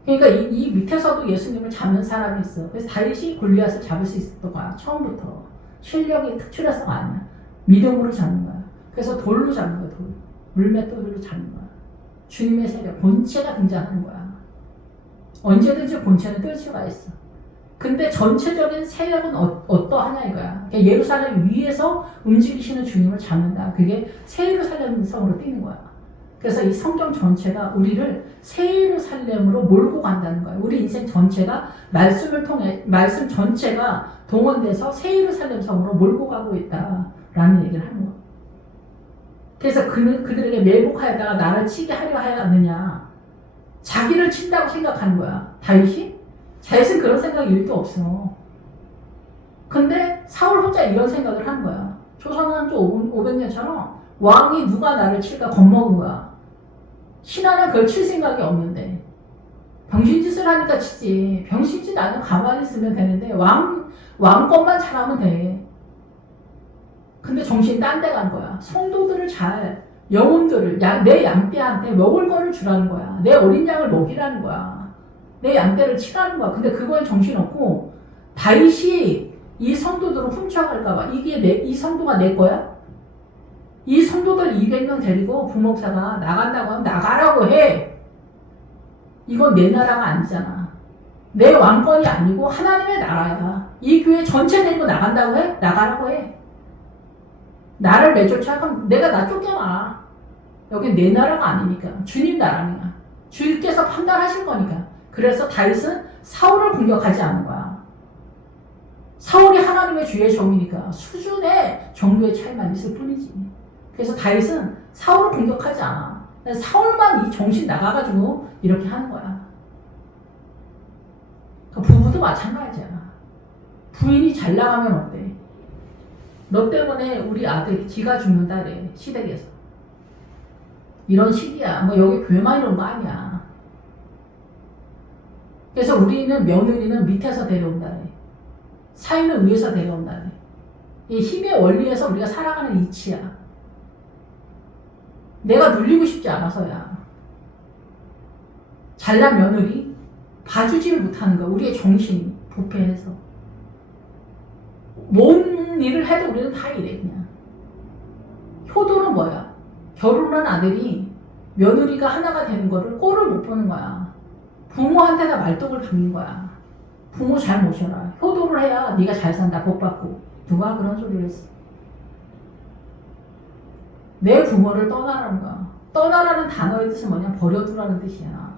그러니까 이 밑에서도 예수님을 잡는 사람이 있어. 그래서 다윗이 골리앗을 잡을 수 있었던 거야. 처음부터. 실력이 특출해서가 아니야. 믿음으로 잡는 거야. 그래서 돌로 잡는 거야. 돌. 물맷돌로 잡는 거야. 주님의 세력, 본체가 등장하는 거야. 언제든지 본체는 뜰 수가 있어. 근데 전체적인 세력은 어떠하냐 이거야. 그러니까 예루살렘 위에서 움직이시는 주님을 잡는다. 그게 새 예루살렘성으로 뛰는 거야. 그래서 이 성경 전체가 우리를 새 예루살렘으로 몰고 간다는 거야. 우리 인생 전체가 말씀을 통해, 말씀 전체가 동원돼서 새 예루살렘성으로 몰고 가고 있다라는 얘기를 하는 거야. 그래서 그들에게 매복하였다가 나를 치게 하려 하느냐. 자기를 친다고 생각하는 거야. 다윗이? 다윗은 그런 생각이 1도 없어. 근데 사울 혼자 이런 생각을 하는 거야. 조선왕조 500년처럼 왕이 누가 나를 칠까 겁먹은 거야. 신하는 그걸 칠 생각이 없는데 병신짓을 하니까 치지. 병신짓 아니면 가만히 있으면 되는데 왕권만 잘하면 돼. 근데 정신이 딴 데 간 거야. 성도들을 영혼들을, 내 양떼한테 먹을 거를 주라는 거야. 내 어린 양을 먹이라는 거야. 내 양떼를 치라는 거야. 근데 그거에 정신 없고, 다윗이 이 성도들을 훔쳐갈까봐. 이 성도가 내 거야? 이 성도들 200명 데리고 부목사가 나간다고 하면 나가라고 해. 이건 내 나라가 아니잖아. 내 왕권이 아니고 하나님의 나라야. 이 교회 전체 데리고 나간다고 해? 나가라고 해. 나를 내쫓아? 그럼 내가 나 쫓겨나. 여긴 내 나라가 아니니까. 주님 나라니까. 주님께서 판단하실 거니까. 그래서 다윗은 사울을 공격하지 않은 거야. 사울이 하나님의 주의 종이니까 수준의 정도의 차이만 있을 뿐이지. 그래서 다윗은 사울을 공격하지 않아. 사울만 이 정신 나가가지고 이렇게 하는 거야. 부부도 마찬가지야. 부인이 잘 나가면 어때? 너 때문에 우리 아들이 기가 죽는다 그래. 시댁에서. 이런 식이야. 뭐 여기 교회만 이런 거 아니야. 그래서 우리는 며느리는 밑에서 데려온다 그래. 사위는 위에서 데려온다 그래. 이 힘의 원리에서 우리가 살아가는 이치야. 내가 눌리고 싶지 않아서야. 잘난 며느리 봐주지를 못하는 거야. 우리의 정신이 부패해서. 뭔 일을 해도 우리는 다 이래 그냥. 효도는 뭐야? 결혼한 아들이 며느리가 하나가 되는 거를 꼴을 못 보는 거야. 부모한테나 말뚝을 박는 거야. 부모 잘 모셔라. 효도를 해야 네가 잘 산다. 복 받고. 누가 그런 소리를 했어? 내 부모를 떠나라는 거야. 떠나라는 단어의 뜻은 뭐냐? 버려두라는 뜻이야.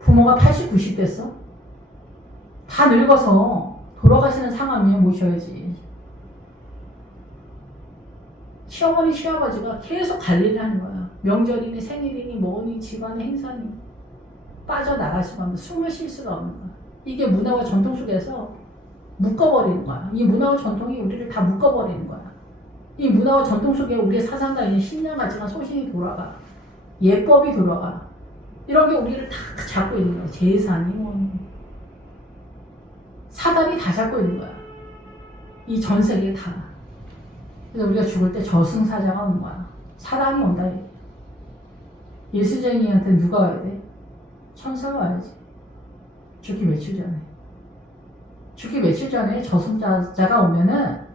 부모가 80, 90 됐어? 다 늙어서 돌아가시는 상황이면 모셔야지. 시어머니, 시아버지가 계속 관리를 하는 거야. 명절이니 생일이니 뭐니 집안의 행사니 빠져나가시고 하면 숨을 쉴 수가 없는 거야. 이게 문화와 전통 속에서 묶어버리는 거야. 이 문화와 전통이 우리를 다 묶어버리는 거야. 이 문화와 전통 속에 우리의 사상과 있는 신념 가치가 소신이 돌아가. 예법이 돌아가. 이런 게 우리를 다 잡고 있는 거야. 재산이 뭐니. 사단이 다 잡고 있는 거야. 이 전 세계에 다. 그래서 우리가 죽을 때 저승사자가 오는 거야. 사단이 온다. 예수쟁이한테 누가 와야 돼? 천사가 와야지. 죽기 며칠 전에. 죽기 며칠 전에 저승사자가 오면은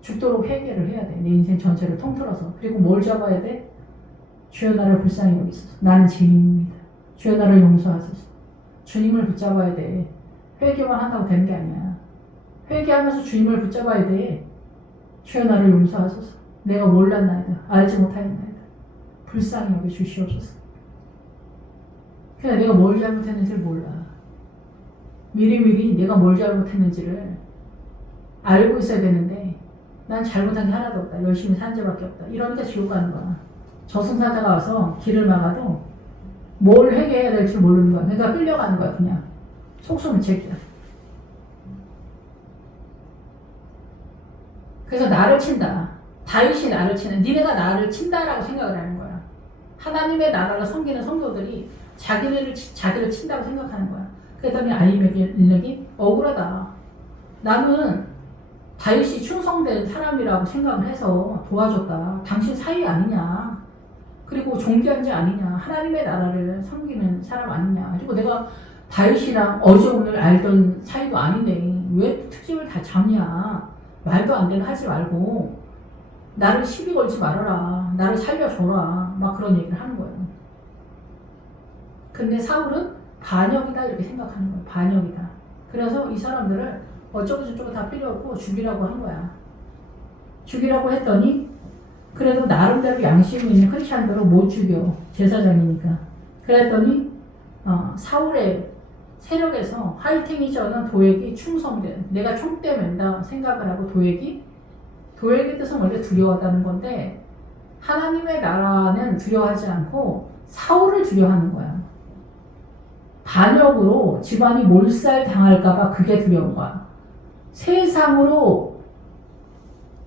죽도록 회개를 해야 돼. 내 인생 전체를 통틀어서. 그리고 뭘 잡아야 돼? 주여 나를 불쌍히 여기소서. 나는 죄인입니다. 주여 나를 용서하소서. 주님을 붙잡아야 돼. 회개만 한다고 되는 게 아니야. 회개하면서 주님을 붙잡아야 돼. 주여 나를 용서하소서. 내가 몰랐나이다. 알지 못하였나이다. 불쌍히 여겨 주시옵소서. 그냥 내가 뭘 잘못했는지를 몰라. 미리미리 내가 뭘 잘못했는지를 알고 있어야 되는데 난 잘못한 게 하나도 없다. 열심히 산 죄밖에 없다. 이러니까 지옥 가는 거야. 저승사자가 와서 길을 막아도 뭘 회개해야 될지 모르는 거야. 그러니까 끌려가는 거야. 그냥 속수무책이야. 그래서 나를 친다. 다윗이 나를 치는, 니네가 나를 친다라고 생각을 하는 거야. 하나님의 나라를 섬기는 성도들이 자기를 친다고 생각하는 거야. 그랬더니 아히멜렉이 억울하다. 나는 다윗이 충성된 사람이라고 생각을 해서 도와줬다. 당신 사위 아니냐. 그리고 존귀한 자 아니냐. 하나님의 나라를 섬기는 사람 아니냐. 그리고 내가 다윗이랑 어제 오늘 알던 사이도 아닌데 왜 특집을 다 잡냐. 말도 안 되는 하지 말고 나를 시비 걸지 말아라. 나를 살려줘라. 막 그런 얘기를 하는 거예요. 근데 사울은 반역이다 이렇게 생각하는 거예요. 반역이다. 그래서 이 사람들을 어쩌고 저쩌고 다 필요 없고 죽이라고 한 거야. 죽이라고 했더니 그래도 나름대로 양심 있는 크리스찬들은 못 죽여. 제사장이니까. 그랬더니 사울의 세력에서 하이팅이 저는 도액이 충성된, 내가 총대 맨다 생각을 하고 도액의 뜻은 원래 두려워하다는 건데 하나님의 나라는 두려워하지 않고 사울을 두려워하는 거야. 반역으로 집안이 몰살 당할까봐 그게 두려운 거야. 세상으로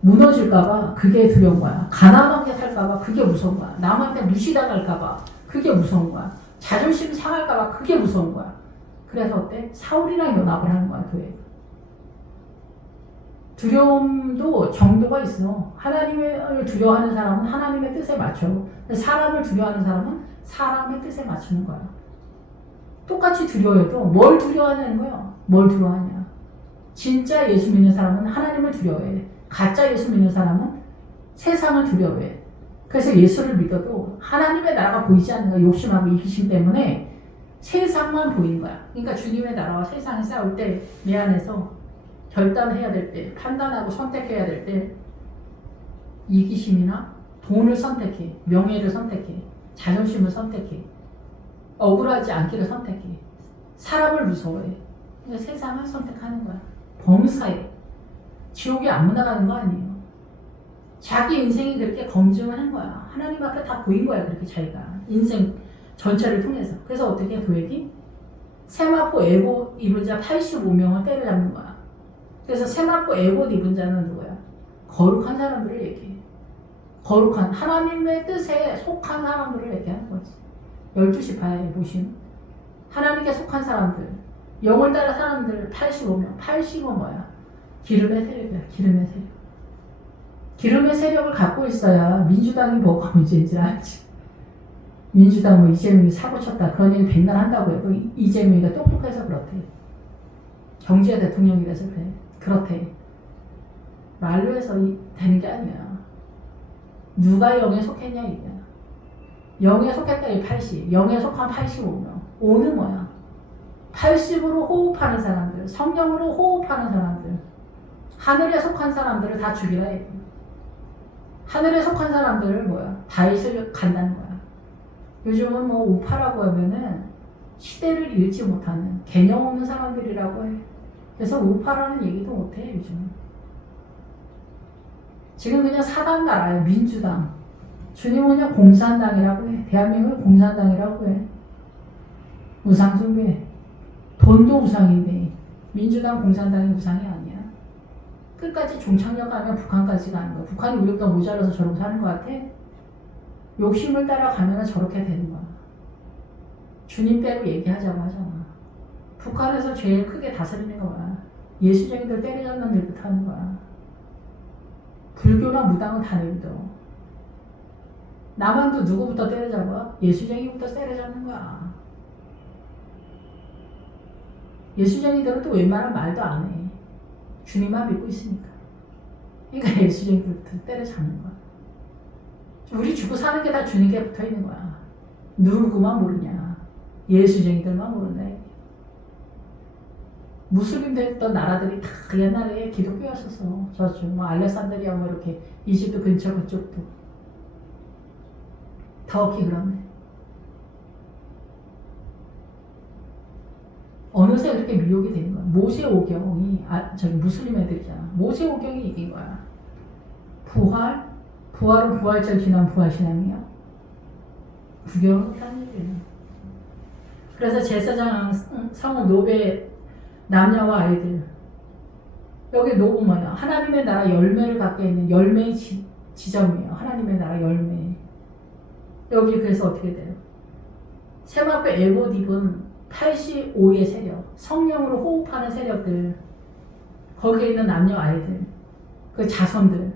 무너질까봐 그게 두려운 거야. 가난하게 살까봐 그게 무서운 거야. 남한테 무시당할까봐 그게 무서운 거야. 자존심 상할까봐 그게 무서운 거야. 그래서 어때? 사울이랑 연합을 하는 거야, 교회. 두려움도 정도가 있어. 하나님을 두려워하는 사람은 하나님의 뜻에 맞춰. 사람을 두려워하는 사람은 사람의 뜻에 맞추는 거야. 똑같이 두려워해도 뭘 두려워하냐는 거야. 뭘 두려워하냐. 진짜 예수 믿는 사람은 하나님을 두려워해. 가짜 예수 믿는 사람은 세상을 두려워해. 그래서 예수를 믿어도 하나님의 나라가 보이지 않는 거야. 욕심하고 이기심 때문에 세상만 보이는 거야. 그러니까 주님의 나라와 세상이 싸울 때 내 안에서 결단해야 될 때, 판단하고 선택해야 될 때 이기심이나 돈을 선택해, 명예를 선택해, 자존심을 선택해, 억울하지 않기를 선택해, 사람을 무서워해. 그러니까 세상을 선택하는 거야. 범사에. 지옥에 아무나 가는 거 아니에요. 자기 인생이 그렇게 검증을 한 거야. 하나님 앞에 다 보인 거야. 그렇게 자기가 인생 전체를 통해서. 그래서 어떻게 도액이 세마포 에봇 입은 자 85명을 때려잡는 거야. 그래서 세마포 에봇 입은 자는 누구야? 거룩한 사람들을 얘기해. 거룩한 하나님의 뜻에 속한 사람들을 얘기하는 거지. 12시 봐야 보시면 하나님께 속한 사람들, 영을 따라 사람들 85명. 80은 뭐야? 기름의 세력이야. 기름의 세력. 기름의 세력을 갖고 있어야 민주당이 뭐가 문제인지 알지. 민주당 뭐 이재명이 사고 쳤다 그런 얘기 백날 한다고 해도 이재명이가 똑똑해서 그렇대. 경제 대통령이라서 그래. 그렇대. 말로 해서 되는 게 아니야. 누가 영에 속했냐 이거야. 영에 속했다 이 80. 영에 속한 85명. 5는 뭐야? 80으로 호흡하는 사람들, 성령으로 호흡하는 사람들, 하늘에 속한 사람들을 다 죽이라 해. 하늘에 속한 사람들을 뭐야? 다윗을 간다는 거야. 요즘은 뭐 우파라고 하면은 시대를 읽지 못하는 개념 없는 사람들이라고 해. 그래서 우파라는 얘기도 못해 요즘은. 지금 그냥 사단 나라야. 민주당. 주님은 그냥 공산당이라고 해. 대한민국을 공산당이라고 해. 우상 숭배. 돈도 우상인데 민주당 공산당이 우상이 아니야. 끝까지 종착역 가면 북한까지 가는 거야. 북한이 우리보다 모자라서 저러고 사는 것 같아? 욕심을 따라가면 저렇게 되는 거야. 주님 빼고 얘기하자고 하잖아. 북한에서 제일 크게 다스리는 거야. 예수쟁이들 때려잡는 일부터 하는 거야. 불교나 무당은 다 내믿어. 남한도 누구부터 때려잡아? 예수쟁이부터 때려잡는 거야. 예수쟁이들은 또 웬만한 말도 안 해. 주님만 믿고 있으니까. 그러니까 예수쟁이들부터 때려잡는 거야. 우리 죽고 사는 게 다 주님께 붙어 있는 거야. 누구만 모르냐. 예수쟁이들만 모른다. 무슬림들 있던 나라들이 다 옛날에 기독교였었어. 저쪽 뭐 알렉산드리아 뭐 이렇게 이집트 근처 그쪽도. 터키 그런데. 어느새 그렇게 미혹이 되는 거야. 모세오경이 저기 무슬림 애들이잖아. 모세오경이 이긴 거야. 부활은 부활절 지난 부활신앙이야. 구경을 못하는 얘기예요. 그래서 제사장 성은 노베 남녀와 아이들. 여기 노고 뭐야? 하나님의 나라 열매를 갖게 있는 열매의 지점이에요. 하나님의 나라 열매. 여기 그래서 어떻게 돼요? 세마포 에봇 입은 85의 세력, 성령으로 호흡하는 세력들, 거기에 있는 남녀 아이들, 그 자손들,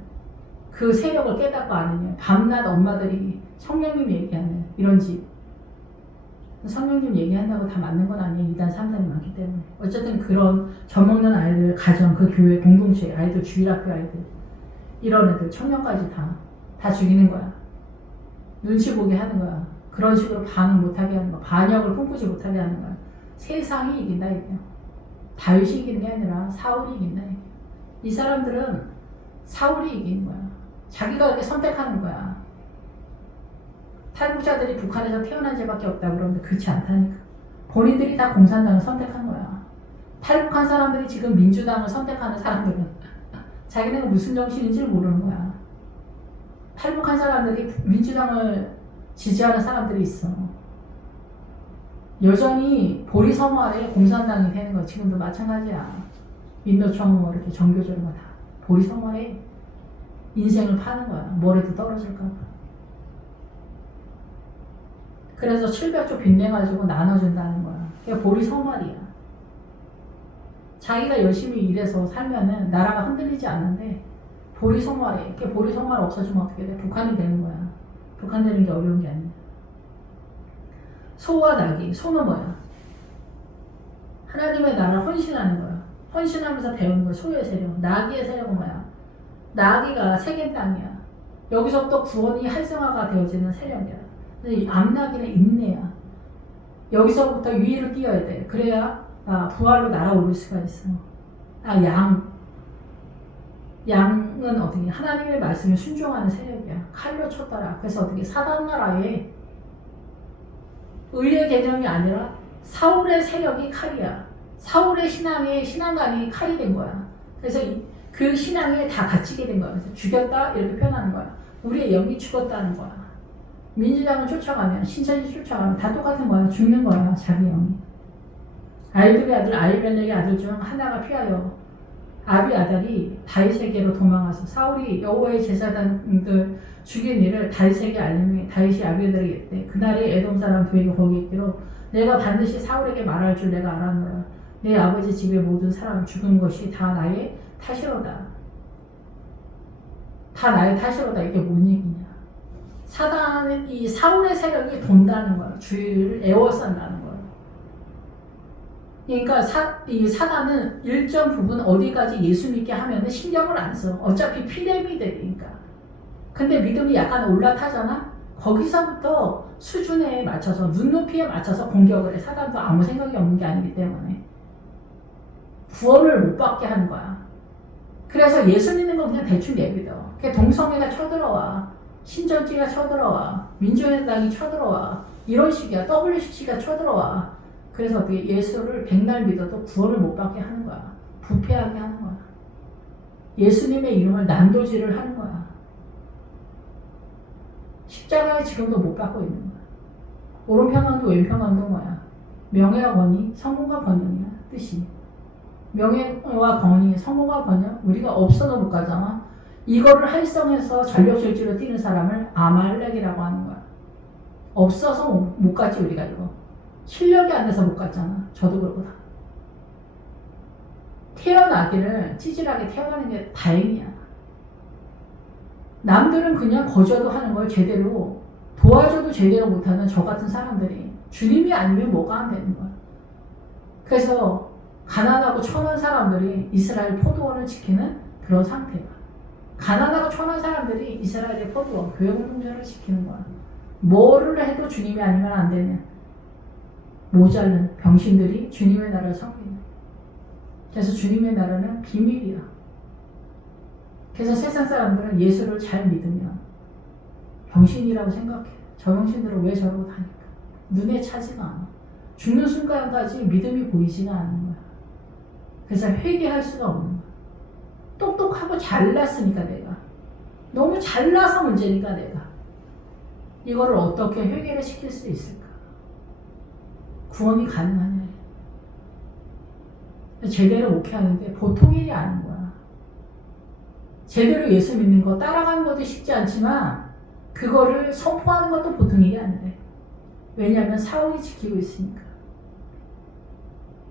그 세력을 깨닫고 아느냐. 밤낮 엄마들이 성령님 얘기하는 이런 집. 성령님 얘기한다고 다 맞는 건 아니에요. 2단, 3단이 많기 때문에. 어쨌든 그런 젖먹는 아이들, 가정, 그 교회 공동체 아이들, 주일학교 아이들, 이런 애들, 청년까지 다 죽이는 거야. 눈치 보게 하는 거야. 그런 식으로 반응 못하게 하는 거야. 반역을 꿈꾸지 못하게 하는 거야. 세상이 이긴다 이거야. 다윗이 이기는 게 아니라 사울이 이긴다 이거야. 이 사람들은 사울이 이기는 거야. 자기가 그렇게 선택하는 거야. 탈북자들이 북한에서 태어난 죄밖에 없다고 그러는데 그렇지 않다니까. 본인들이 다 공산당을 선택한 거야. 탈북한 사람들이 지금 민주당을 선택하는 사람들은 자기네가 무슨 정신인지 모르는 거야. 탈북한 사람들이 민주당을 지지하는 사람들이 있어. 여전히 보리섬 아래 공산당이 되는 거 지금도 마찬가지야. 민노총 뭐 이렇게 정교조는 거 다 보리섬 아래 인생을 파는 거야. 뭐래도 떨어질까 봐. 그래서 700조 빚내가지고 나눠준다는 거야. 그게 보리섬 말이야. 자기가 열심히 일해서 살면은 나라가 흔들리지 않는데 보리섬 아래 이렇게 보리섬 아래 없어지면 어떻게 돼? 북한이 되는 거야. 북한 되는 게 어려운 게 아니야. 소와 나귀. 소는 뭐야? 하나님의 나라를 헌신하는 거야. 헌신하면서 배우는 거야. 소의 세력. 나귀의 세력은 뭐야? 나귀가 세겜 땅이야. 여기서부터 구원이 활성화가 되어지는 세력이야. 근데 이 암나귀는 인내야. 여기서부터 위로 뛰어야 돼. 그래야 부활로 날아오를 수가 있어. 양은 어떻게 하나님의 말씀에 순종하는 세력이야. 칼로 쳤더라. 그래서 어떻게 사단 나라에 의의 개념이 아니라 사울의 세력이 칼이야. 사울의 신앙관이 칼이 된 거야. 그래서 그 신앙에 다 갇히게 된 거야. 그래서 죽였다 이렇게 표현하는 거야. 우리의 영이 죽었다는 거야. 민주당을 쫓아가면 신천지 쫓아가면 다 똑같은 거야. 죽는 거야. 자기 영이. 아이돌의 아들 아히멜렉의 아들 중 하나가 피하여 아비 아달이 다윗에게로 도망와서 사울이 여호와의 제사장들 죽인 일을 다윗에게 알림해 다윗이 아비 아달에게 이르되 그날에 에돔 사람 그에게 거기 있기로 내가 반드시 사울에게 말할 줄 내가 알았노라. 내 아버지 집의 모든 사람 죽은 것이 다 나의 탓이로다. 다 나의 탓이로다. 이게 뭔 얘기냐. 사단은 이 사울의 세력이 돈다는 거야. 주의를 에워싼다는 거야. 그러니까 이 사단은 일정 부분 어디까지 예수 믿게 하면은 신경을 안 써. 어차피 피레미드니까. 근데 믿음이 약간 올라타잖아? 거기서부터 수준에 맞춰서, 눈높이에 맞춰서 공격을 해. 사단도 아무 생각이 없는 게 아니기 때문에. 구원을 못 받게 하는 거야. 그래서 예수 믿는 건 그냥 대충 내비둬. 동성애가 쳐들어와. 신천지가 쳐들어와. 민주연당이 쳐들어와. 이런 식이야. WCC가 쳐들어와. 그래서 어떻게 예수를 백날 믿어도 구원을 못 받게 하는 거야. 부패하게 하는 거야. 예수님의 이름을 난도질을 하는 거야. 십자가에 지금도 못 받고 있는 거야. 오른편왕도 왼편왕도 뭐야? 명예와 권위, 성공과 번영이야. 뜻이. 명예와 권위, 성공과 번영, 우리가 없어도 못 가잖아. 이거를 활성해서 전력질주로 뛰는 사람을 아말렉이라고 하는 거야. 없어서 못 가지 우리가 이거. 실력이 안 돼서 못 갔잖아. 저도 그렇고 다. 태어나기를 찌질하게 태어나는 게 다행이야. 남들은 그냥 거저도 하는 걸 제대로 도와줘도 제대로 못하는 저 같은 사람들이 주님이 아니면 뭐가 안 되는 거야. 그래서 가난하고 천한 사람들이 이스라엘 포도원을 지키는 그런 상태야. 가난하고 천한 사람들이 이스라엘의 포도원, 교회 공동체를 지키는 거야. 뭐를 해도 주님이 아니면 안 되는 모자른 병신들이 주님의 나라를 섬기는. 그래서 주님의 나라는 비밀이야. 그래서 세상 사람들은 예수를 잘 믿으면 병신이라고 생각해. 저 병신들은 왜 저러고 다닐까? 눈에 차지가 않아. 죽는 순간까지 믿음이 보이지가 않는 거야. 그래서 회개할 수가 없는 거야. 똑똑하고 잘났으니까 내가. 너무 잘나서 문제니까 내가. 이거를 어떻게 회개를 시킬 수 있을까? 구원이 가능하냐? 제대로 목회하는데 보통 일이 아닌 거야. 제대로 예수 믿는 거 따라가는 것도 쉽지 않지만 그거를 선포하는 것도 보통 일이 아니래. 왜냐하면 사울이 지키고 있으니까.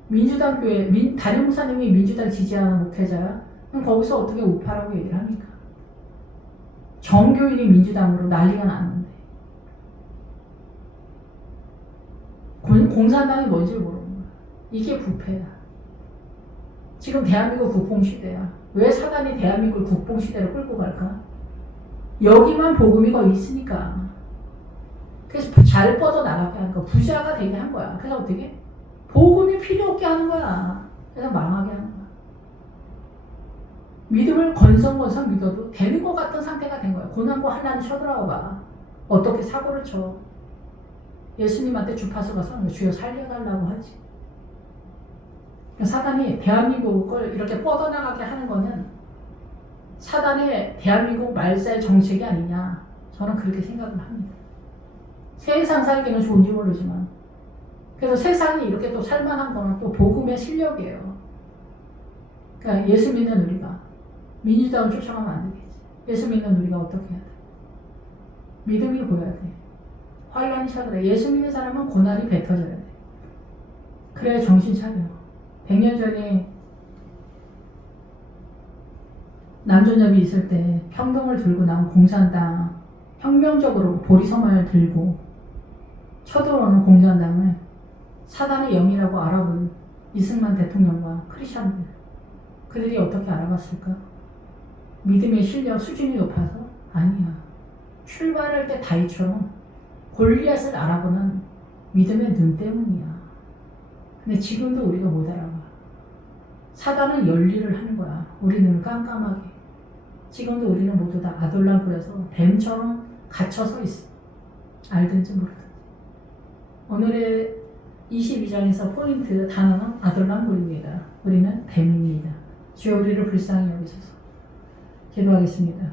민주당 교회, 담임 목사님이 민주당 지지하는 목회자야? 그럼 거기서 어떻게 우파라고 얘기를 합니까? 정교인이 민주당으로 난리가 났는데. 공산당이 뭔지 모르는 거야. 이게 부패야. 지금 대한민국 국뽕시대야. 왜 사단이 대한민국을 국뽕시대로 끌고 갈까? 여기만 복음이 거의 있으니까. 그래서 잘 뻗어나가게 하는 거야. 부자가 되게 한 거야. 그래서 어떻게? 복음이 필요 없게 하는 거야. 그래서 망하게 하는 거야. 믿음을 건성건성 믿어도 되는 것 같은 상태가 된 거야. 고난과 환난이 쳐들어와 봐. 어떻게 사고를 쳐. 예수님한테 주파수 가서 주여 살려달라고 하지. 사단이 대한민국을 이렇게 뻗어나가게 하는 거는 사단의 대한민국 말살 정책이 아니냐. 저는 그렇게 생각을 합니다. 세상 살기는 좋은지 모르지만 그래서 세상이 이렇게 또 살만한 거는 또 복음의 실력이에요. 그러니까 예수 믿는 우리가 민주당을 쫓아가면 안 되겠지. 예수 믿는 우리가 어떻게 해야 돼? 믿음이 보여야 돼. 환란이 찾아야 돼. 예수 믿는 사람은 고난이 뱉어져야 돼. 그래야 정신 차려. 100년 전에 남존엽이 있을 때 평등을 들고 나온 공산당 혁명적으로 보리서마를 들고 쳐들어오는 공산당을 사단의 영이라고 알아본 이승만 대통령과 크리스찬들, 그들이 어떻게 알아봤을까? 믿음의 실력 수준이 높아서? 아니야. 출발할 때 다윗처럼 골리앗을 알아보는 믿음의 눈 때문이야. 근데 지금도 우리가 못 알아봐. 사단은 열일을 하는 거야. 우리 눈을 깜깜하게. 지금도 우리는 모두 다 아둘람굴에서 뱀처럼 갇혀서 있어. 알든지 모르든지. 오늘의 22장에서 포인트 단어는 아둘람굴입니다. 우리는 뱀입니다. 주여 우리를 불쌍히 여기소서. 기도하겠습니다.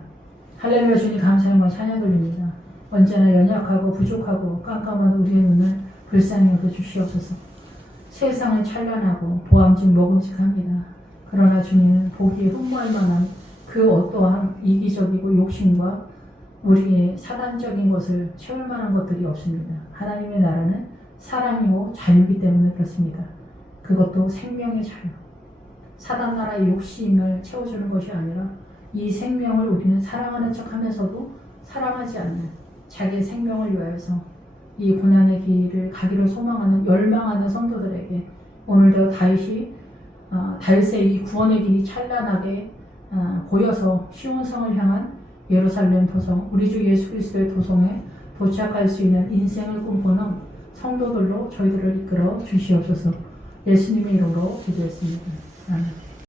할렐루야. 주님 감사함과 찬양 돌립니다. 언제나 연약하고 부족하고 깜깜한 우리의 눈을 불쌍히 여겨 주시옵소서. 세상은 찬란하고 보암직 먹음직합니다. 그러나 주님은 보기에 흠모할 만한 그 어떠한 이기적이고 욕심과 우리의 사단적인 것을 채울 만한 것들이 없습니다. 하나님의 나라는 사랑이고 자유이기 때문에 그렇습니다. 그것도 생명의 자유. 사단 나라의 욕심을 채워주는 것이 아니라 이 생명을 우리는 사랑하는 척 하면서도 사랑하지 않는 자기의 생명을 위하여서 이 고난의 길을 가기를 소망하는 열망하는 성도들에게 오늘도 다윗의 이 구원의 길이 찬란하게 보여서 시온성을 향한 예루살렘 도성, 우리 주 예수 그리스도의 도성에 도착할 수 있는 인생을 꿈꾸는 성도들로 저희들을 이끌어 주시옵소서. 예수님의 이름으로 기도했습니다. 아멘.